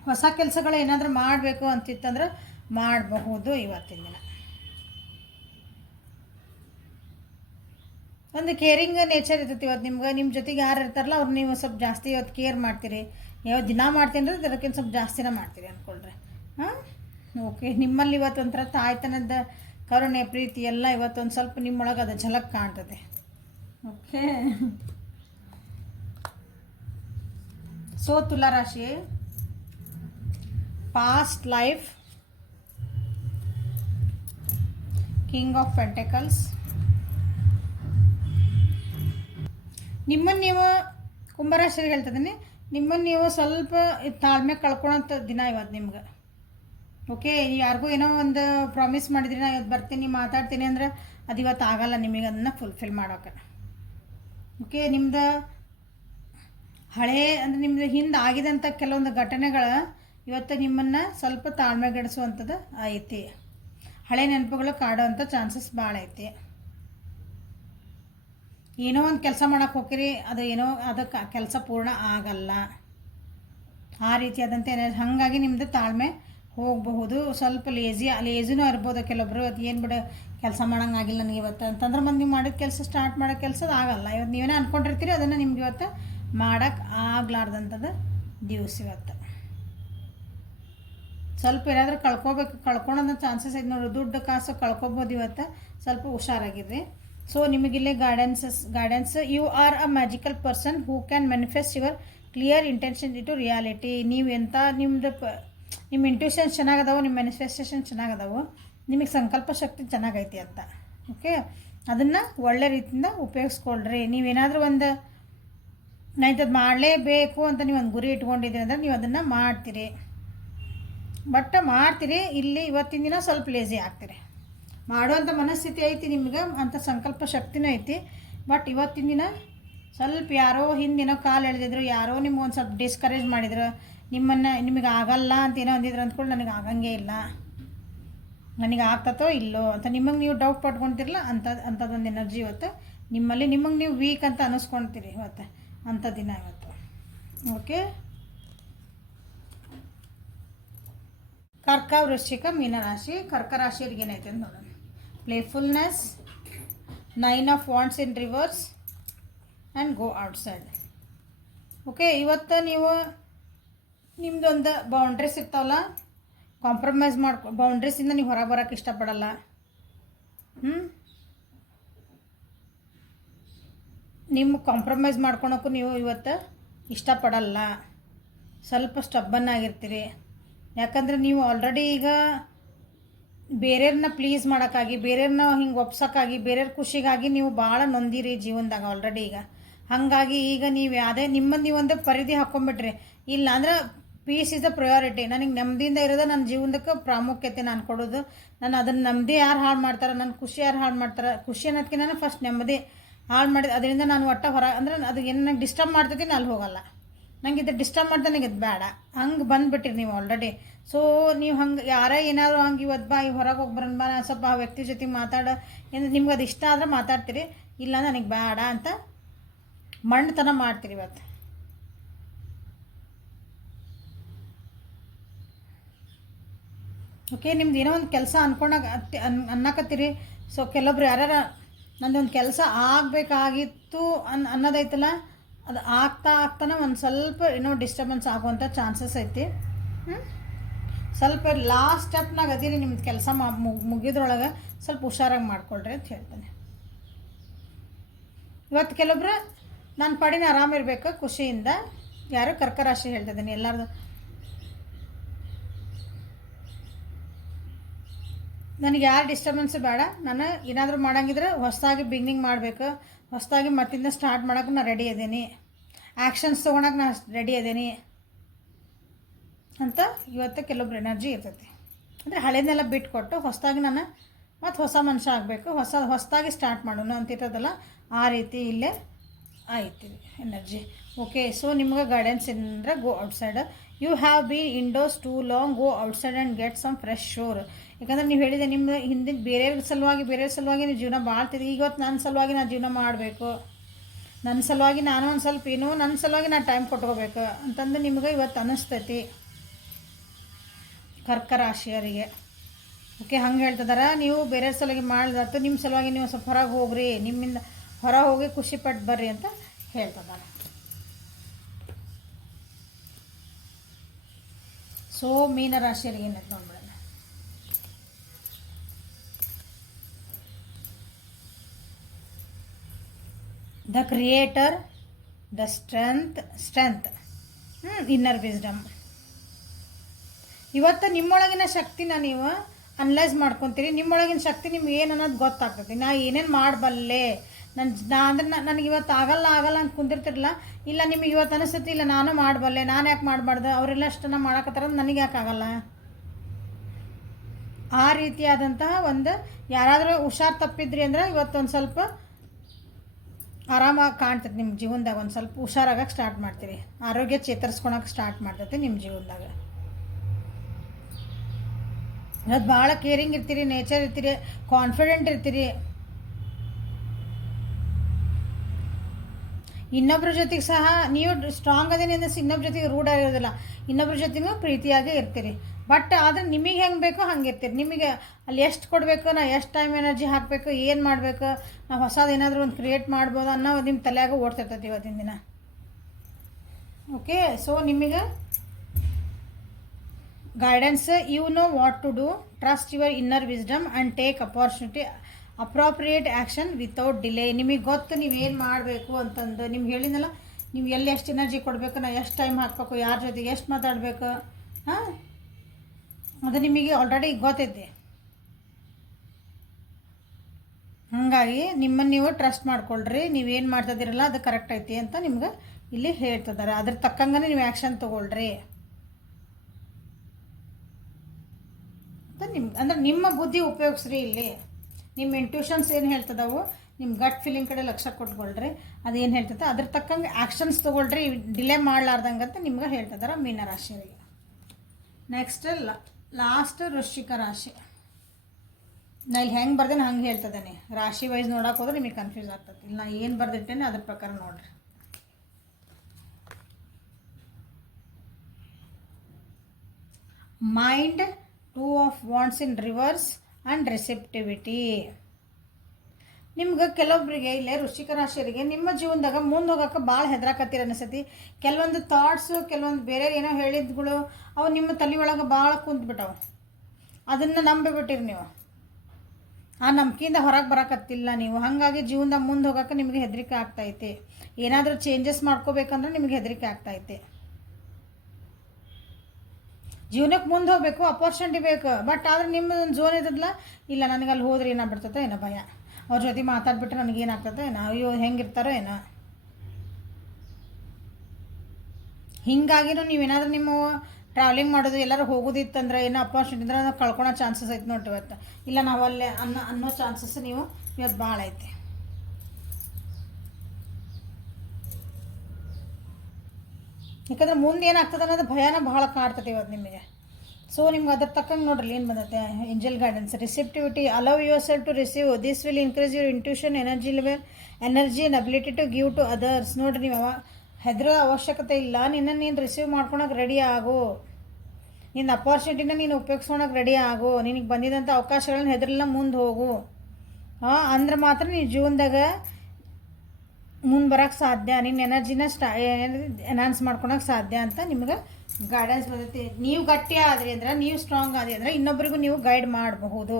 ಹೊಸ ಕೆಲಸಗಳು ಏನಾದರೂ ಮಾಡಬೇಕು ಅಂತಿತ್ತಂದ್ರೆ ಮಾಡಬಹುದು ಇವತ್ತಿನ ದಿನ. ಒಂದು ಕೇರಿಂಗ್ ನೇಚರ್ ಇರ್ತೈತಿ ಇವತ್ತು ನಿಮ್ಗೆ. ನಿಮ್ಮ ಜೊತೆಗೆ ಯಾರು ಇರ್ತಾರಲ್ಲ ಅವ್ರು ನೀವು ಸ್ವಲ್ಪ ಜಾಸ್ತಿ ಇವತ್ತು ಕೇರ್ ಮಾಡ್ತೀರಿ. ಯಾವ ದಿನ ಮಾಡ್ತೀನಿ ಅಂದ್ರೆ ಅದಕ್ಕಿಂತ ಸ್ವಲ್ಪ ಜಾಸ್ತಿನೇ ಮಾಡ್ತೀರಿ ಅಂದ್ಕೊಳ್ರಿ. ಓಕೆ, ನಿಮ್ಮಲ್ಲಿ ಇವತ್ತು ಒಂಥರ ತಾಯ್ತನದ ಕರುಣೆ ಪ್ರೀತಿ ಎಲ್ಲ ಇವತ್ತೊಂದು ಸ್ವಲ್ಪ ನಿಮ್ಮೊಳಗೆ ಅದು ಝಲಕ್ ಕಾಣ್ತದೆ. ಓಕೆ, ಸೊ ತುಲಾರಾಶಿ, past life, king of pentacles. ನಿಮ್ಮನ್ನು ನೀವು ಕುಂಭರಾಶಿಗೆ ಹೇಳ್ತಿದ್ದೀನಿ, ನಿಮ್ಮನ್ನು ನೀವು ಸ್ವಲ್ಪ ತಾಳ್ಮೆ ಕಳ್ಕೊಳೋಂಥ ದಿನ ಇವತ್ತು ನಿಮ್ಗೆ. ಓಕೆ, ಯಾರಿಗೂ ಏನೋ ಒಂದು ಪ್ರಾಮಿಸ್ ಮಾಡಿದ್ರಿ, ನಾ ಇವತ್ತು ಬರ್ತೀನಿ ಮಾತಾಡ್ತೀನಿ ಅಂದ್ರೆ ಅದು ಇವತ್ತು ಆಗಲ್ಲ ನಿಮಗೆ ಅದನ್ನು ಫುಲ್ಫಿಲ್ ಮಾಡೋಕೆ. ಓಕೆ, ನಿಮ್ದು ಹಳೆ ಅಂದರೆ ನಿಮ್ಮದು ಹಿಂದೆ ಆಗಿದಂಥ ಕೆಲವೊಂದು ಘಟನೆಗಳು ಇವತ್ತು ನಿಮ್ಮನ್ನು ಸ್ವಲ್ಪ ತಾಳ್ಮೆಗೆಡಿಸುವಂಥದ್ದು ಐತಿ. ಹಳೆ ನೆನಪುಗಳು ಕಾಡೋವಂಥ ಚಾನ್ಸಸ್ ಭಾಳ ಐತಿ. ಏನೋ ಒಂದು ಕೆಲಸ ಮಾಡೋಕೆ ಹೋಗಿರಿ, ಅದು ಏನೋ ಅದಕ್ಕೆ ಕೆಲಸ ಪೂರ್ಣ ಆಗಲ್ಲ, ಆ ರೀತಿಯಾದಂಥ ಏನಾದ್ರು. ಹಾಗಾಗಿ ನಿಮ್ಮದು ತಾಳ್ಮೆ ಹೋಗಬಹುದು. ಸ್ವಲ್ಪ ಲೇಜಿನೂ ಇರ್ಬೋದು ಕೆಲವೊಬ್ರು. ಅದು ಏನು ಬಿಡು ಕೆಲಸ ಮಾಡೋಂಗಾಗಿಲ್ಲ ನನಗೆ ಇವತ್ತು ಅಂತಂದ್ರೆ ಮತ್ತೆ ನೀವು ಮಾಡಿದ ಕೆಲಸ ಸ್ಟಾರ್ಟ್ ಮಾಡೋ ಕೆಲಸ ಆಗಲ್ಲ. ಇವತ್ತು ನೀವೇನೇ ಅಂದ್ಕೊಂಡಿರ್ತೀರಿ ಅದನ್ನು ನಿಮ್ಗೆ ಇವತ್ತು ಮಾಡೋಕ್ಕೆ ಆಗ್ಲಾರ್ದಂಥದ್ದು ದಿವಸ ಇವತ್ತು. ಸ್ವಲ್ಪ ಏನಾದರೂ ಕಳ್ಕೊಳೋಂಥ ಚಾನ್ಸಸ್ ಐತೆ ನೋಡಿ. ದುಡ್ಡು ಕಾಸು ಕಳ್ಕೊಬೋದು ಇವತ್ತು, ಸ್ವಲ್ಪ ಹುಷಾರಾಗಿರ್ರಿ. ಸೊ ನಿಮಗಿಲ್ಲೇ guidance, you are a magical person who can manifest your clear intention into reality. ನೀವು ಎಂಥ ನಿಮ್ಮ ಇಂಟ್ಯೂಷನ್ಸ್ ಚೆನ್ನಾಗದಾವು, ನಿಮ್ಮ ಮ್ಯಾನಿಫೆಸ್ಟೇಷನ್ ಚೆನ್ನಾಗದಾವು, ನಿಮಗೆ ಸಂಕಲ್ಪ ಶಕ್ತಿ ಚೆನ್ನಾಗೈತಿ ಅಂತ. ಓಕೆ, ಅದನ್ನು ಒಳ್ಳೆ ರೀತಿಯಿಂದ ಉಪಯೋಗಿಸ್ಕೊಳ್ರಿ. ನೀವೇನಾದರೂ ಒಂದು ನಾ ಇಂಥದ್ದು ಮಾಡಲೇಬೇಕು ಅಂತ ನೀವು ಒಂದು ಗುರಿ ಇಟ್ಕೊಂಡಿದ್ದೀರಿ ಅಂದ್ರೆ ನೀವು ಅದನ್ನು ಮಾಡ್ತೀರಿ. ಮಾಡ್ತೀರಿ, ಇಲ್ಲಿ ಇವತ್ತಿನ ದಿನ ಸ್ವಲ್ಪ ಲೇಜಿ ಆಗ್ತೀರಿ. ಮಾಡುವಂಥ ಮನಸ್ಥಿತಿ ಐತಿ ನಿಮ್ಗೆ, ಅಂಥ ಸಂಕಲ್ಪ ಶಕ್ತಿನೂ ಐತಿ. ಬಟ್ ಇವತ್ತಿನ ದಿನ ಸ್ವಲ್ಪ ಯಾರೋ ಹಿಂದಿನೋ ಕಾಲು ಎಳೆದಿದ್ರು, ಯಾರೋ ನಿಮ್ಗೆ ಒಂದು ಸ್ವಲ್ಪ ಡಿಸ್ಕರೇಜ್ ಮಾಡಿದ್ರು, ನಿಮಗೆ ಆಗಲ್ಲ ಅಂತ ಏನೋ ಅಂದಿದ್ರು ಅಂದ್ಕೊಂಡು ನನಗೆ ಆಗಂಗೇ ಇಲ್ಲ, ನನಗೆ ಆಗ್ತತೋ ಇಲ್ಲೋ ಅಂತ ನಿಮಗೆ ನೀವು ಡೌಟ್ ಪಟ್ಕೊತಿರಲ್ಲ, ಅಂಥದ್ದೊಂದು ಎನರ್ಜಿ ಇವತ್ತು ನಿಮ್ಮಲ್ಲಿ. ನಿಮಗೆ ನೀವು ವೀಕ್ ಅಂತ ಅನ್ನಿಸ್ಕೊಳ್ತೀರಿ ಇವತ್ತು, ಅಂಥ ದಿನ ಇವತ್ತು. ಓಕೆ, ಕರ್ಕ, ವೃಶ್ಚಿಕ, ಮೀನರಾಶಿ. ಕರ್ಕ ರಾಶಿಯವ್ರಿಗೆ ಏನೈತೆ ಅಂತ ನೋಡೋಣ. Playfulness, 9 of wands in reverse and go outside. Okay, ಇವತ್ತು ನೀವು ನಿಮ್ಮದೊಂದು ಬೌಂಡ್ರೀಸ್ ಇರ್ತಾವಲ್ಲ, ಕಾಂಪ್ರಮೈಸ್ ಬೌಂಡ್ರೀಸಿಂದ ನೀವು ಹೊರಗೆ ಬರೋಕ್ಕೆ ಇಷ್ಟಪಡಲ್ಲ. ನಿಮ್ಮ ಕಾಂಪ್ರಮೈಸ್ ಮಾಡ್ಕೊಳಕ್ಕೂ ನೀವು ಇವತ್ತು ಇಷ್ಟಪಡಲ್ಲ. ಸ್ವಲ್ಪ ಸ್ಟಬ್ಬನ್ನಾಗಿರ್ತೀರಿ. ಯಾಕಂದರೆ ನೀವು ಆಲ್ರೆಡಿ ಈಗ ಬೇರೆಯವ್ರನ್ನ ಪ್ಲೀಸ್ ಮಾಡೋಕ್ಕಾಗಿ, ಬೇರೆಯವ್ರನ್ನ ಹಿಂಗೆ ಒಪ್ಸೋಕ್ಕಾಗಿ, ಬೇರೆಯವ್ರ ಖುಷಿಗಾಗಿ ನೀವು ಭಾಳ ನೊಂದಿರಿ ಜೀವನದಾಗ ಆಲ್ರೆಡಿ ಈಗ. ಹಾಗಾಗಿ ಈಗ ನೀವು ಯಾವುದೇ ನೀವೊಂದು ಪರಿಧಿ ಹಾಕ್ಕೊಂಬಿಟ್ರಿ. ಇಲ್ಲ ಅಂದ್ರೆ ಪೀಸ್ ಇಸ್ ದ ಪ್ರಯಾರಿಟಿ. ನನಗೆ ನೆಮ್ಮದಿಯಿಂದ ಇರೋದು ನನ್ನ ಜೀವನಕ್ಕೆ ಪ್ರಾಮುಖ್ಯತೆ ನಾನು ಕೊಡೋದು. ನಾನು ಅದನ್ನು ನೆಮ್ಮದಿ ಯಾರು ಹಾಳು ಮಾಡ್ತಾರೆ, ನನ್ನ ಖುಷಿ ಯಾರು ಹಾಳು ಮಾಡ್ತಾರೆ, ಖುಷಿ ಅನ್ನೋದಕ್ಕಿಂತ ಫಸ್ಟ್ ನೆಮ್ಮದಿ ಹಾಳು ಮಾಡಿದ ಅದರಿಂದ ನಾನು ಅಂದ್ರೆ ಅದು ಏನು ನಂಗೆ ಡಿಸ್ಟರ್ಬ್ ಮಾಡ್ತೈತಿ, ನಾನು ಅಲ್ಲಿ ಹೋಗಲ್ಲ. ನಂಗೆ ಇದು ಡಿಸ್ಟರ್ಬ್ ಮಾಡ್ದೆ, ನನಗೆ ಇದು ಬೇಡ, ಹಂಗೆ ಬಂದುಬಿಟ್ಟಿರಿ ನೀವು ಆಲ್ರೆಡಿ. ಸೊ ನೀವು ಹಂಗೆ ಯಾರೇ ಏನಾದರೂ ಹಂಗೆ ಇವತ್ತು ಬಾ ಈ ಹೊರಗೆ ಹೋಗಿ ಬರೋಣ ಬಾ, ಸ್ವಲ್ಪ ಆ ವ್ಯಕ್ತಿ ಜೊತೆ ಮಾತಾಡೋ, ನಿಮ್ಗೆ ಅದು ಇಷ್ಟ ಆದರೆ ಮಾತಾಡ್ತೀರಿ, ಇಲ್ಲ ನನಗೆ ಬೇಡ ಅಂತ ಮಣ್ಣತನ ಮಾಡ್ತೀರಿ ಇವತ್ತು. ಓಕೆ, ನಿಮ್ದು ಏನೋ ಒಂದು ಕೆಲಸ ಅನ್ನಕತ್ತೀರಿ. ಸೊ ಕೆಲವೊಬ್ರು ಯಾರು ನಂದೊಂದು ಕೆಲಸ ಆಗಬೇಕಾಗಿತ್ತು ಅನ್ನೋದೈತಲ್ಲ, ಅದು ಆಗ್ತಾನೆ ಒಂದು ಸ್ವಲ್ಪ ಏನೋ ಡಿಸ್ಟರ್ಬೆನ್ಸ್ ಆಗುವಂಥ ಚಾನ್ಸಸ್ ಐತಿ. ಸ್ವಲ್ಪ ಲಾಸ್ಟ್ ಸ್ಟೆಪ್ನಾಗ ಅದೀರಿ, ನಿಮ್ದು ಕೆಲಸ ಮುಗಿದ್ರೊಳಗೆ ಸ್ವಲ್ಪ ಹುಷಾರಾಗಿ ಮಾಡ್ಕೊಳ್ರಿ ಅಂತ ಹೇಳ್ತಾನೆ. ಇವತ್ತು ಕೆಲವೊಬ್ರು ನನ್ನ ಪಾಡಿನ ಆರಾಮಿರ್ಬೇಕು ಖುಷಿಯಿಂದ. ಯಾರು ಕರ್ಕ ರಾಶಿ ಹೇಳ್ತಿದ್ದೀನಿ ಎಲ್ಲರದು. ನನಗೆ ಯಾರು ಡಿಸ್ಟರ್ಬೆನ್ಸ್ ಬೇಡ, ನಾನು ಏನಾದರೂ ಮಾಡೋಂಗಿದ್ರೆ ಹೊಸದಾಗಿ ಬಿಗಿನಿಂಗ್ ಮಾಡಬೇಕು, ಹೊಸದಾಗಿ ಮತ್ತಿಂದ ಸ್ಟಾರ್ಟ್ ಮಾಡೋಕೆ ನಾನು ರೆಡಿ ಇದ್ದೀನಿ, ಆ್ಯಕ್ಷನ್ಸ್ ತೊಗೊಳಕ್ಕೆ ನಾನು ರೆಡಿ ಇದ್ದೀನಿ ಅಂತ ಇವತ್ತು ಕೆಲವೊಬ್ರು ಎನರ್ಜಿ ಇರ್ತೈತಿ. ಅಂದರೆ ಹಳೇದನ್ನೆಲ್ಲ ಬಿಟ್ಕೊಟ್ಟು ಹೊಸದಾಗಿ ನಾನು ಮತ್ತು ಹೊಸ ಮನುಷ್ಯ ಆಗಬೇಕು, ಹೊಸದಾಗಿ ಸ್ಟಾರ್ಟ್ ಮಾಡೋಣ ಅಂತಿರ್ತದಲ್ಲ, ಆ ರೀತಿ ಇಲ್ಲೇ ಆಯ್ತೀವಿ ಎನರ್ಜಿ. ಓಕೆ, ಸೊ ನಿಮ್ಗೆ ಗೈಡೆನ್ಸ್ ಏನಂದ್ರೆ go outside. You have been indoors too long, go outside and get some fresh shore. ಯಾಕಂದ್ರೆ ನೀವು ಹೇಳಿದೆ ನಿಮ್ಮ ಹಿಂದಿನ ಬೇರೆಯವ್ರ ಸಲುವಾಗಿ ನೀವು ಜೀವನ ಬಾಳ್ತಿದ್ದೆ. ಇವತ್ತು ನನ್ನ ಸಲುವಾಗಿ ನಾನು ಜೀವನ ಮಾಡಬೇಕು, ನನ್ನ ಸಲುವಾಗಿ ನಾನು ಒಂದು ಸ್ವಲ್ಪ ನನ್ನ ಸಲುವಾಗಿ ನಾನು ಟೈಮ್ ಕೊಟ್ಕೋಬೇಕು ಅಂತಂದು ನಿಮ್ಗೆ ಇವತ್ತು ಅನ್ನಿಸ್ತೈತಿ ಕರ್ಕ ರಾಶಿಯವರಿಗೆ. ಓಕೆ, ಹಂಗೆ ಹೇಳ್ತಿದಾರ. ನೀವು ಬೇರೆ ಸಲುವಾಗಿ ಮಾಡಿದಾತು, ನಿಮ್ಮ ಸಲುವಾಗಿ ನೀವು ಸ್ವಲ್ಪ ಹೊರಗೆ ಹೋಗ್ರಿ, ನಿಮ್ಮಿಂದ ಹೊರ ಹೋಗಿ ಖುಷಿ ಪಟ್ಟು ಬರ್ರಿ ಅಂತ ಹೇಳ್ತಿದ್ದಾರೆ. ಸೊ ಮೀನ ರಾಶಿಯವರಿಗೆ ಏನೈತೆ ನೋಡ್ಬಿಡೋಣ. The creator, the strength, inner wisdom. ಇವತ್ತು ನಿಮ್ಮೊಳಗಿನ ಶಕ್ತಿನ ನೀವು ಅನಲೈಸ್ ಮಾಡ್ಕೊತೀರಿ. ನಿಮ್ಮೊಳಗಿನ ಶಕ್ತಿ ನಿಮ್ಗೆ ಏನು ಅನ್ನೋದು ಗೊತ್ತಾಗ್ತದೆ. ನಾ ಏನೇನು ಮಾಡಬಲ್ಲೆ, ಅಂದರೆ ನನಗೆ ಇವತ್ತು ಆಗಲ್ಲ ಅಂತ ಕುಂದಿರ್ತಿರಲ್ಲ, ಇಲ್ಲ ನಿಮಗೆ ಇವತ್ತು ಅನಿಸ್ತೈತಿ ಇಲ್ಲ ನಾನು ಮಾಡಬಲ್ಲೆ, ನಾನು ಯಾಕೆ ಮಾಡಬಾರ್ದು, ಅವರೆಲ್ಲ ಅಷ್ಟನ್ನು ಮಾಡಕತ್ತಾರ ನನಗೆ ಯಾಕೆ ಆಗಲ್ಲ, ಆ ರೀತಿಯಾದಂತಹ ಒಂದು ಯಾರಾದರೂ ಹುಷಾರು ತಪ್ಪಿದ್ರಿ ಅಂದ್ರೆ ಇವತ್ತೊಂದು ಸ್ವಲ್ಪ ಆರಾಮಾಗಿ ಕಾಣ್ತದೆ ನಿಮ್ಮ ಜೀವನದಾಗ. ಒಂದು ಸ್ವಲ್ಪ ಹುಷಾರಾಗಕ್ಕೆ ಸ್ಟಾರ್ಟ್ ಮಾಡ್ತೀರಿ, ಆರೋಗ್ಯ ಚೇತರಿಸ್ಕೊಳಕ್ಕೆ ಸ್ಟಾರ್ಟ್ ಮಾಡ್ತೈತಿ ನಿಮ್ಮ ಜೀವನದಾಗ. ಅದು ಭಾಳ ಕೇರಿಂಗ್ ಇರ್ತೀರಿ, ನೇಚರ್ ಇರ್ತೀರಿ, ಕಾನ್ಫಿಡೆಂಟ್ ಇರ್ತೀರಿ. ಇನ್ನೊಬ್ರ ಜೊತೆಗೆ ಸಹ ನೀವು ಸ್ಟ್ರಾಂಗ್ ಅದೇನಿ ಅಂದ್ರೆ ಇನ್ನೊಬ್ರ ಜೊತೆಗೆ ರೂಢ ಆಗಿರೋದಿಲ್ಲ, ಇನ್ನೊಬ್ರ ಜೊತೆಗೂ ಪ್ರೀತಿಯಾಗೇ ಇರ್ತೀರಿ. ಬಟ್ ಆದರೆ ನಿಮಗೆ ಹೆಂಗೆ ಬೇಕೋ ಹಂಗೆ ಇರ್ತೀರಿ. ನಿಮಗೆ ಅಲ್ಲಿ ಎಷ್ಟು ಕೊಡಬೇಕು, ನಾ ಎಷ್ಟು ಟೈಮ್ ಎನರ್ಜಿ ಹಾಕಬೇಕು, ಏನು ಮಾಡಬೇಕು, ನಾವು ಹೊಸದು ಏನಾದರೂ ಒಂದು ಕ್ರಿಯೇಟ್ ಮಾಡ್ಬೋದು ಅನ್ನೋ ನಿಮ್ಮ ತಲೆಯಾಗ ಓಡ್ತಿರ್ತೈತಿ ಇವತ್ತಿನ ದಿನ. ಓಕೆ, ಸೊ ನಿಮಗೆ guidance, you know what to do, trust your inner wisdom and take appropriate action without delay. ನಿಮಗೆ ಗೊತ್ತು ನೀವೇನು ಮಾಡಬೇಕು ಅಂತಂದು. ನಿಮ್ಗೆ ಹೇಳಿದ್ನಲ್ಲ, ನೀವು ಎಲ್ಲಿ ಎಷ್ಟು ಎನರ್ಜಿ ಕೊಡಬೇಕು, ನಾ ಎಷ್ಟು ಟೈಮ್ ಹಾಕಬೇಕು, ಯಾರ ಜೊತೆಗೆ ಎಷ್ಟು ಮಾತಾಡಬೇಕು, ಅದು ನಿಮಗೆ ಆಲ್ರೆಡಿ ಗೊತ್ತೈತಿ. ಹಾಗಾಗಿ ನಿಮ್ಮನ್ನು ನೀವು ಟ್ರಸ್ಟ್ ಮಾಡ್ಕೊಳ್ರಿ, ನೀವೇನು ಮಾಡ್ತಿದ್ದೀರಲ್ಲ ಅದು ಕರೆಕ್ಟ್ ಐತಿ ಅಂತ ನಿಮ್ಗೆ ಇಲ್ಲಿ ಹೇಳ್ತಿದ್ದಾರೆ. ಅದ್ರ ತಕ್ಕಂಗೆ ನೀವು ಆ್ಯಕ್ಷನ್ ತೊಗೊಳ್ರಿ ಅಂತ ನಿಮ್ಗೆ, ಅಂದ್ರೆ ನಿಮ್ಮ ಬುದ್ಧಿ ಉಪಯೋಗಿಸ್ರಿ. ಇಲ್ಲಿ ನಿಮ್ಮ ಇಂಟ್ಯೂಷನ್ಸ್ ಏನು ಹೇಳ್ತದವು, ನಿಮ್ಮ ಗಟ್ ಫೀಲಿಂಗ್ ಕಡೆ ಲಕ್ಷ್ಯ ಕೊಟ್ಕೊಳ್ರಿ. ಅದೇನು ಹೇಳ್ತದೆ ಅದ್ರ ತಕ್ಕಂಗೆ ಆ್ಯಕ್ಷನ್ಸ್ ತೊಗೊಳ್ರಿ, ಡಿಲೇ ಮಾಡಲಾರ್ದಂಗೆ ಅಂತ ನಿಮ್ಗೆ ಹೇಳ್ತಿದ್ದಾರೆ ಮೀನರಾಶಿಯವರಿಗೆ. ನೆಕ್ಸ್ಟ್ ಲಾಸ್ಟ್ ವೃಶ್ಚಿಕ ರಾಶಿ. ನಾ ಇಲ್ಲಿ ಹೆಂಗೆ ಬರ್ದೇನೆ ಹಂಗೆ ಹೇಳ್ತದೇನೆ. ರಾಶಿ ವೈಸ್ ನೋಡೋಕೆ ಹೋದ್ರೆ ನಿಮಗೆ ಕನ್ಫ್ಯೂಸ್ ಆಗ್ತದೆ. ಇಲ್ಲಿ ನಾ ಏನು ಬರ್ದಿಟ್ಟೇನೆ ಅದ್ರ ಪ್ರಕಾರ ನೋಡ್ರಿ. Mind, 2 of Wands in reverse and receptivity. ನಿಮ್ಗೆ ಕೆಲವೊಬ್ಬರಿಗೆ ಇಲ್ಲೇ ವೃಶ್ಚಿಕ ರಾಶಿಯವರಿಗೆ ನಿಮ್ಮ ಜೀವನದಾಗ ಮುಂದೆ ಹೋಗೋಕೆ ಭಾಳ ಹೆದರಾಕತ್ತೀರ ಅನಿಸ್ತೈತಿ. ಕೆಲವೊಂದು ಥಾಟ್ಸು, ಕೆಲವೊಂದು ಬೇರೆ ಏನೋ ಹೇಳಿದ್ಗಳು ಅವು ನಿಮ್ಮ ತಲೆ ಒಳಗೆ ಭಾಳ ಕುಂತ್ಬಿಟ್ಟವು. ಅದನ್ನು ನಂಬಿಬಿಟ್ಟಿರಿ ನೀವು. ಆ ನಂಬಿಕೆಯಿಂದ ಹೊರಗೆ ಬರೋಕತ್ತಿಲ್ಲ ನೀವು. ಹಾಗಾಗಿ ಜೀವನದಾಗ ಮುಂದೆ ಹೋಗೋಕೆ ನಿಮಗೆ ಹೆದರಿಕೆ ಆಗ್ತೈತಿ. ಏನಾದರೂ ಚೇಂಜಸ್ ಮಾಡ್ಕೋಬೇಕಂದ್ರೆ ನಿಮಗೆ ಹೆದರಿಕೆ ಆಗ್ತೈತಿ. ಜೀವನಕ್ಕೆ ಮುಂದೆ ಹೋಗಬೇಕು, ಅಪರ್ಚುನಿಟಿ ಬೇಕು. ಬಟ್ ಆದರೆ ನಿಮ್ಮದೊಂದು ಝೋನ್ ಇರೋದಿಲ್ಲ, ಇಲ್ಲ ನನಗೆ ಅಲ್ಲಿ ಹೋದ್ರೆ ಏನಾಗ್ಬಿಡ್ತೈತೋ ಏನೋ ಭಯ, ಅವ್ರ ಜೊತೆ ಮಾತಾಡ್ಬಿಟ್ರೆ ನನಗೇನಾಗ್ತದೆ ಏನೋ, ಅಯ್ಯೋ ಹೆಂಗಿರ್ತಾರೋ ಏನೋ. ಹಿಂಗಾಗಿನೂ ನೀವೇನಾದ್ರೂ ನಿಮ್ಮ ಟ್ರಾವೆಲಿಂಗ್ ಮಾಡೋದು ಎಲ್ಲರೂ ಹೋಗೋದಿತ್ತಂದ್ರೆ ಏನೋ ಅಪರ್ಚುನಿಟಿ ಅಂದ್ರೆ ನಾವು ಕಳ್ಕೊಳೋ ಚಾನ್ಸಸ್ ಐತೆ ನೋಡ್ರಿ ಇವತ್ತು. ಇಲ್ಲ ನಾವು ಅಲ್ಲೇ ಅನ್ನೋ ಚಾನ್ಸಸ್ ನೀವು ಇವತ್ತು ಭಾಳ ಐತೆ. ಯಾಕಂದ್ರೆ ಮುಂದೆ ಏನಾಗ್ತದೆ ಅನ್ನೋದು ಭಯನ ಭಾಳ ಕಾಡ್ತದೆ ಇವತ್ತು ನಿಮಗೆ. ಸೊ ನಿಮ್ಗೆ ಅದ್ರ ತಕ್ಕಂಗೆ ನೋಡ್ರಿ ಏನು ಬಂದೈತೆ angel guidance. Receptivity, allow yourself to receive, this will increase your intuition, energy level, energy and ability to give to others. ನೋಡ್ರಿ ನೀವು ಹೆದರೋ ಅವಶ್ಯಕತೆ ಇಲ್ಲ. ನೀನು ರಿಸೀವ್ ಮಾಡ್ಕೊಳಕ್ಕೆ ರೆಡಿ ಆಗು. ನಿನ್ನ ಅಪಾರ್ಚುನಿಟಿನ ನೀನು ಉಪಯೋಗಿಸ್ಕೊಳಕ್ಕೆ ರೆಡಿ ಆಗು. ನಿನಗೆ ಬಂದಿದ್ದಂಥ ಅವಕಾಶಗಳನ್ನ ಹೆದರಲ್ಲ, ಮುಂದೆ ಹೋಗು. ಅಂದ್ರೆ ಮಾತ್ರ ನೀನು ಜೀವನದಾಗ ಮುಂದೆ ಬರೋಕ್ಕೆ ಸಾಧ್ಯ, ನಿನ್ನ ಎನರ್ಜಿನ ಎನ್ಹಾನ್ಸ್ ಮಾಡ್ಕೊಳಕ್ಕೆ ಸಾಧ್ಯ ಅಂತ ನಿಮ್ಗೆ ಗೈಡೆನ್ಸ್ ಬರ್ತೈತಿ. ನೀವು ಗಟ್ಟಿ ಆದ್ರಿ ಅಂದ್ರೆ, ನೀವು ಸ್ಟ್ರಾಂಗ್ ಆದ್ರಿ ಅಂದ್ರೆ ಇನ್ನೊಬ್ರಿಗೂ ನೀವು ಗೈಡ್ ಮಾಡಬಹುದು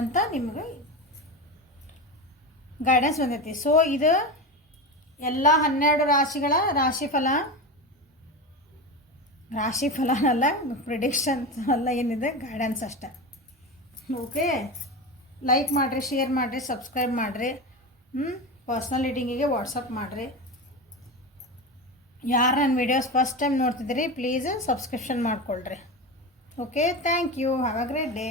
ಅಂತ ನಿಮ್ಗೆ ಗೈಡೆನ್ಸ್ ಬಂದೈತಿ. ಸೊ ಇದು ಎಲ್ಲ 12 ರಾಶಿಗಳ ರಾಶಿಫಲನಲ್ಲ, ಪ್ರಿಡಿಕ್ಷನ್ಸ್ ಅಲ್ಲ, ಏನಿದೆ ಗೈಡೆನ್ಸ್ ಅಷ್ಟೆ. ಓಕೆ, ಲೈಕ್ ಮಾಡಿರಿ, ಶೇರ್ ಮಾಡಿರಿ, ಸಬ್ಸ್ಕ್ರೈಬ್ ಮಾಡಿರಿ. ಪರ್ಸ್ನಲ್ ರೀಡಿಂಗಿಗೆ ವಾಟ್ಸಪ್ ಮಾಡಿರಿ. ಯಾರು ನನ್ನ ವೀಡಿಯೋಸ್ ಫಸ್ಟ್ ಟೈಮ್ ನೋಡ್ತಿದ್ದೀರಿ ಪ್ಲೀಸ್ ಸಬ್ಸ್ಕ್ರಿಪ್ಷನ್ ಮಾಡ್ಕೊಳ್ರಿ. Okay, thank you, have a great day.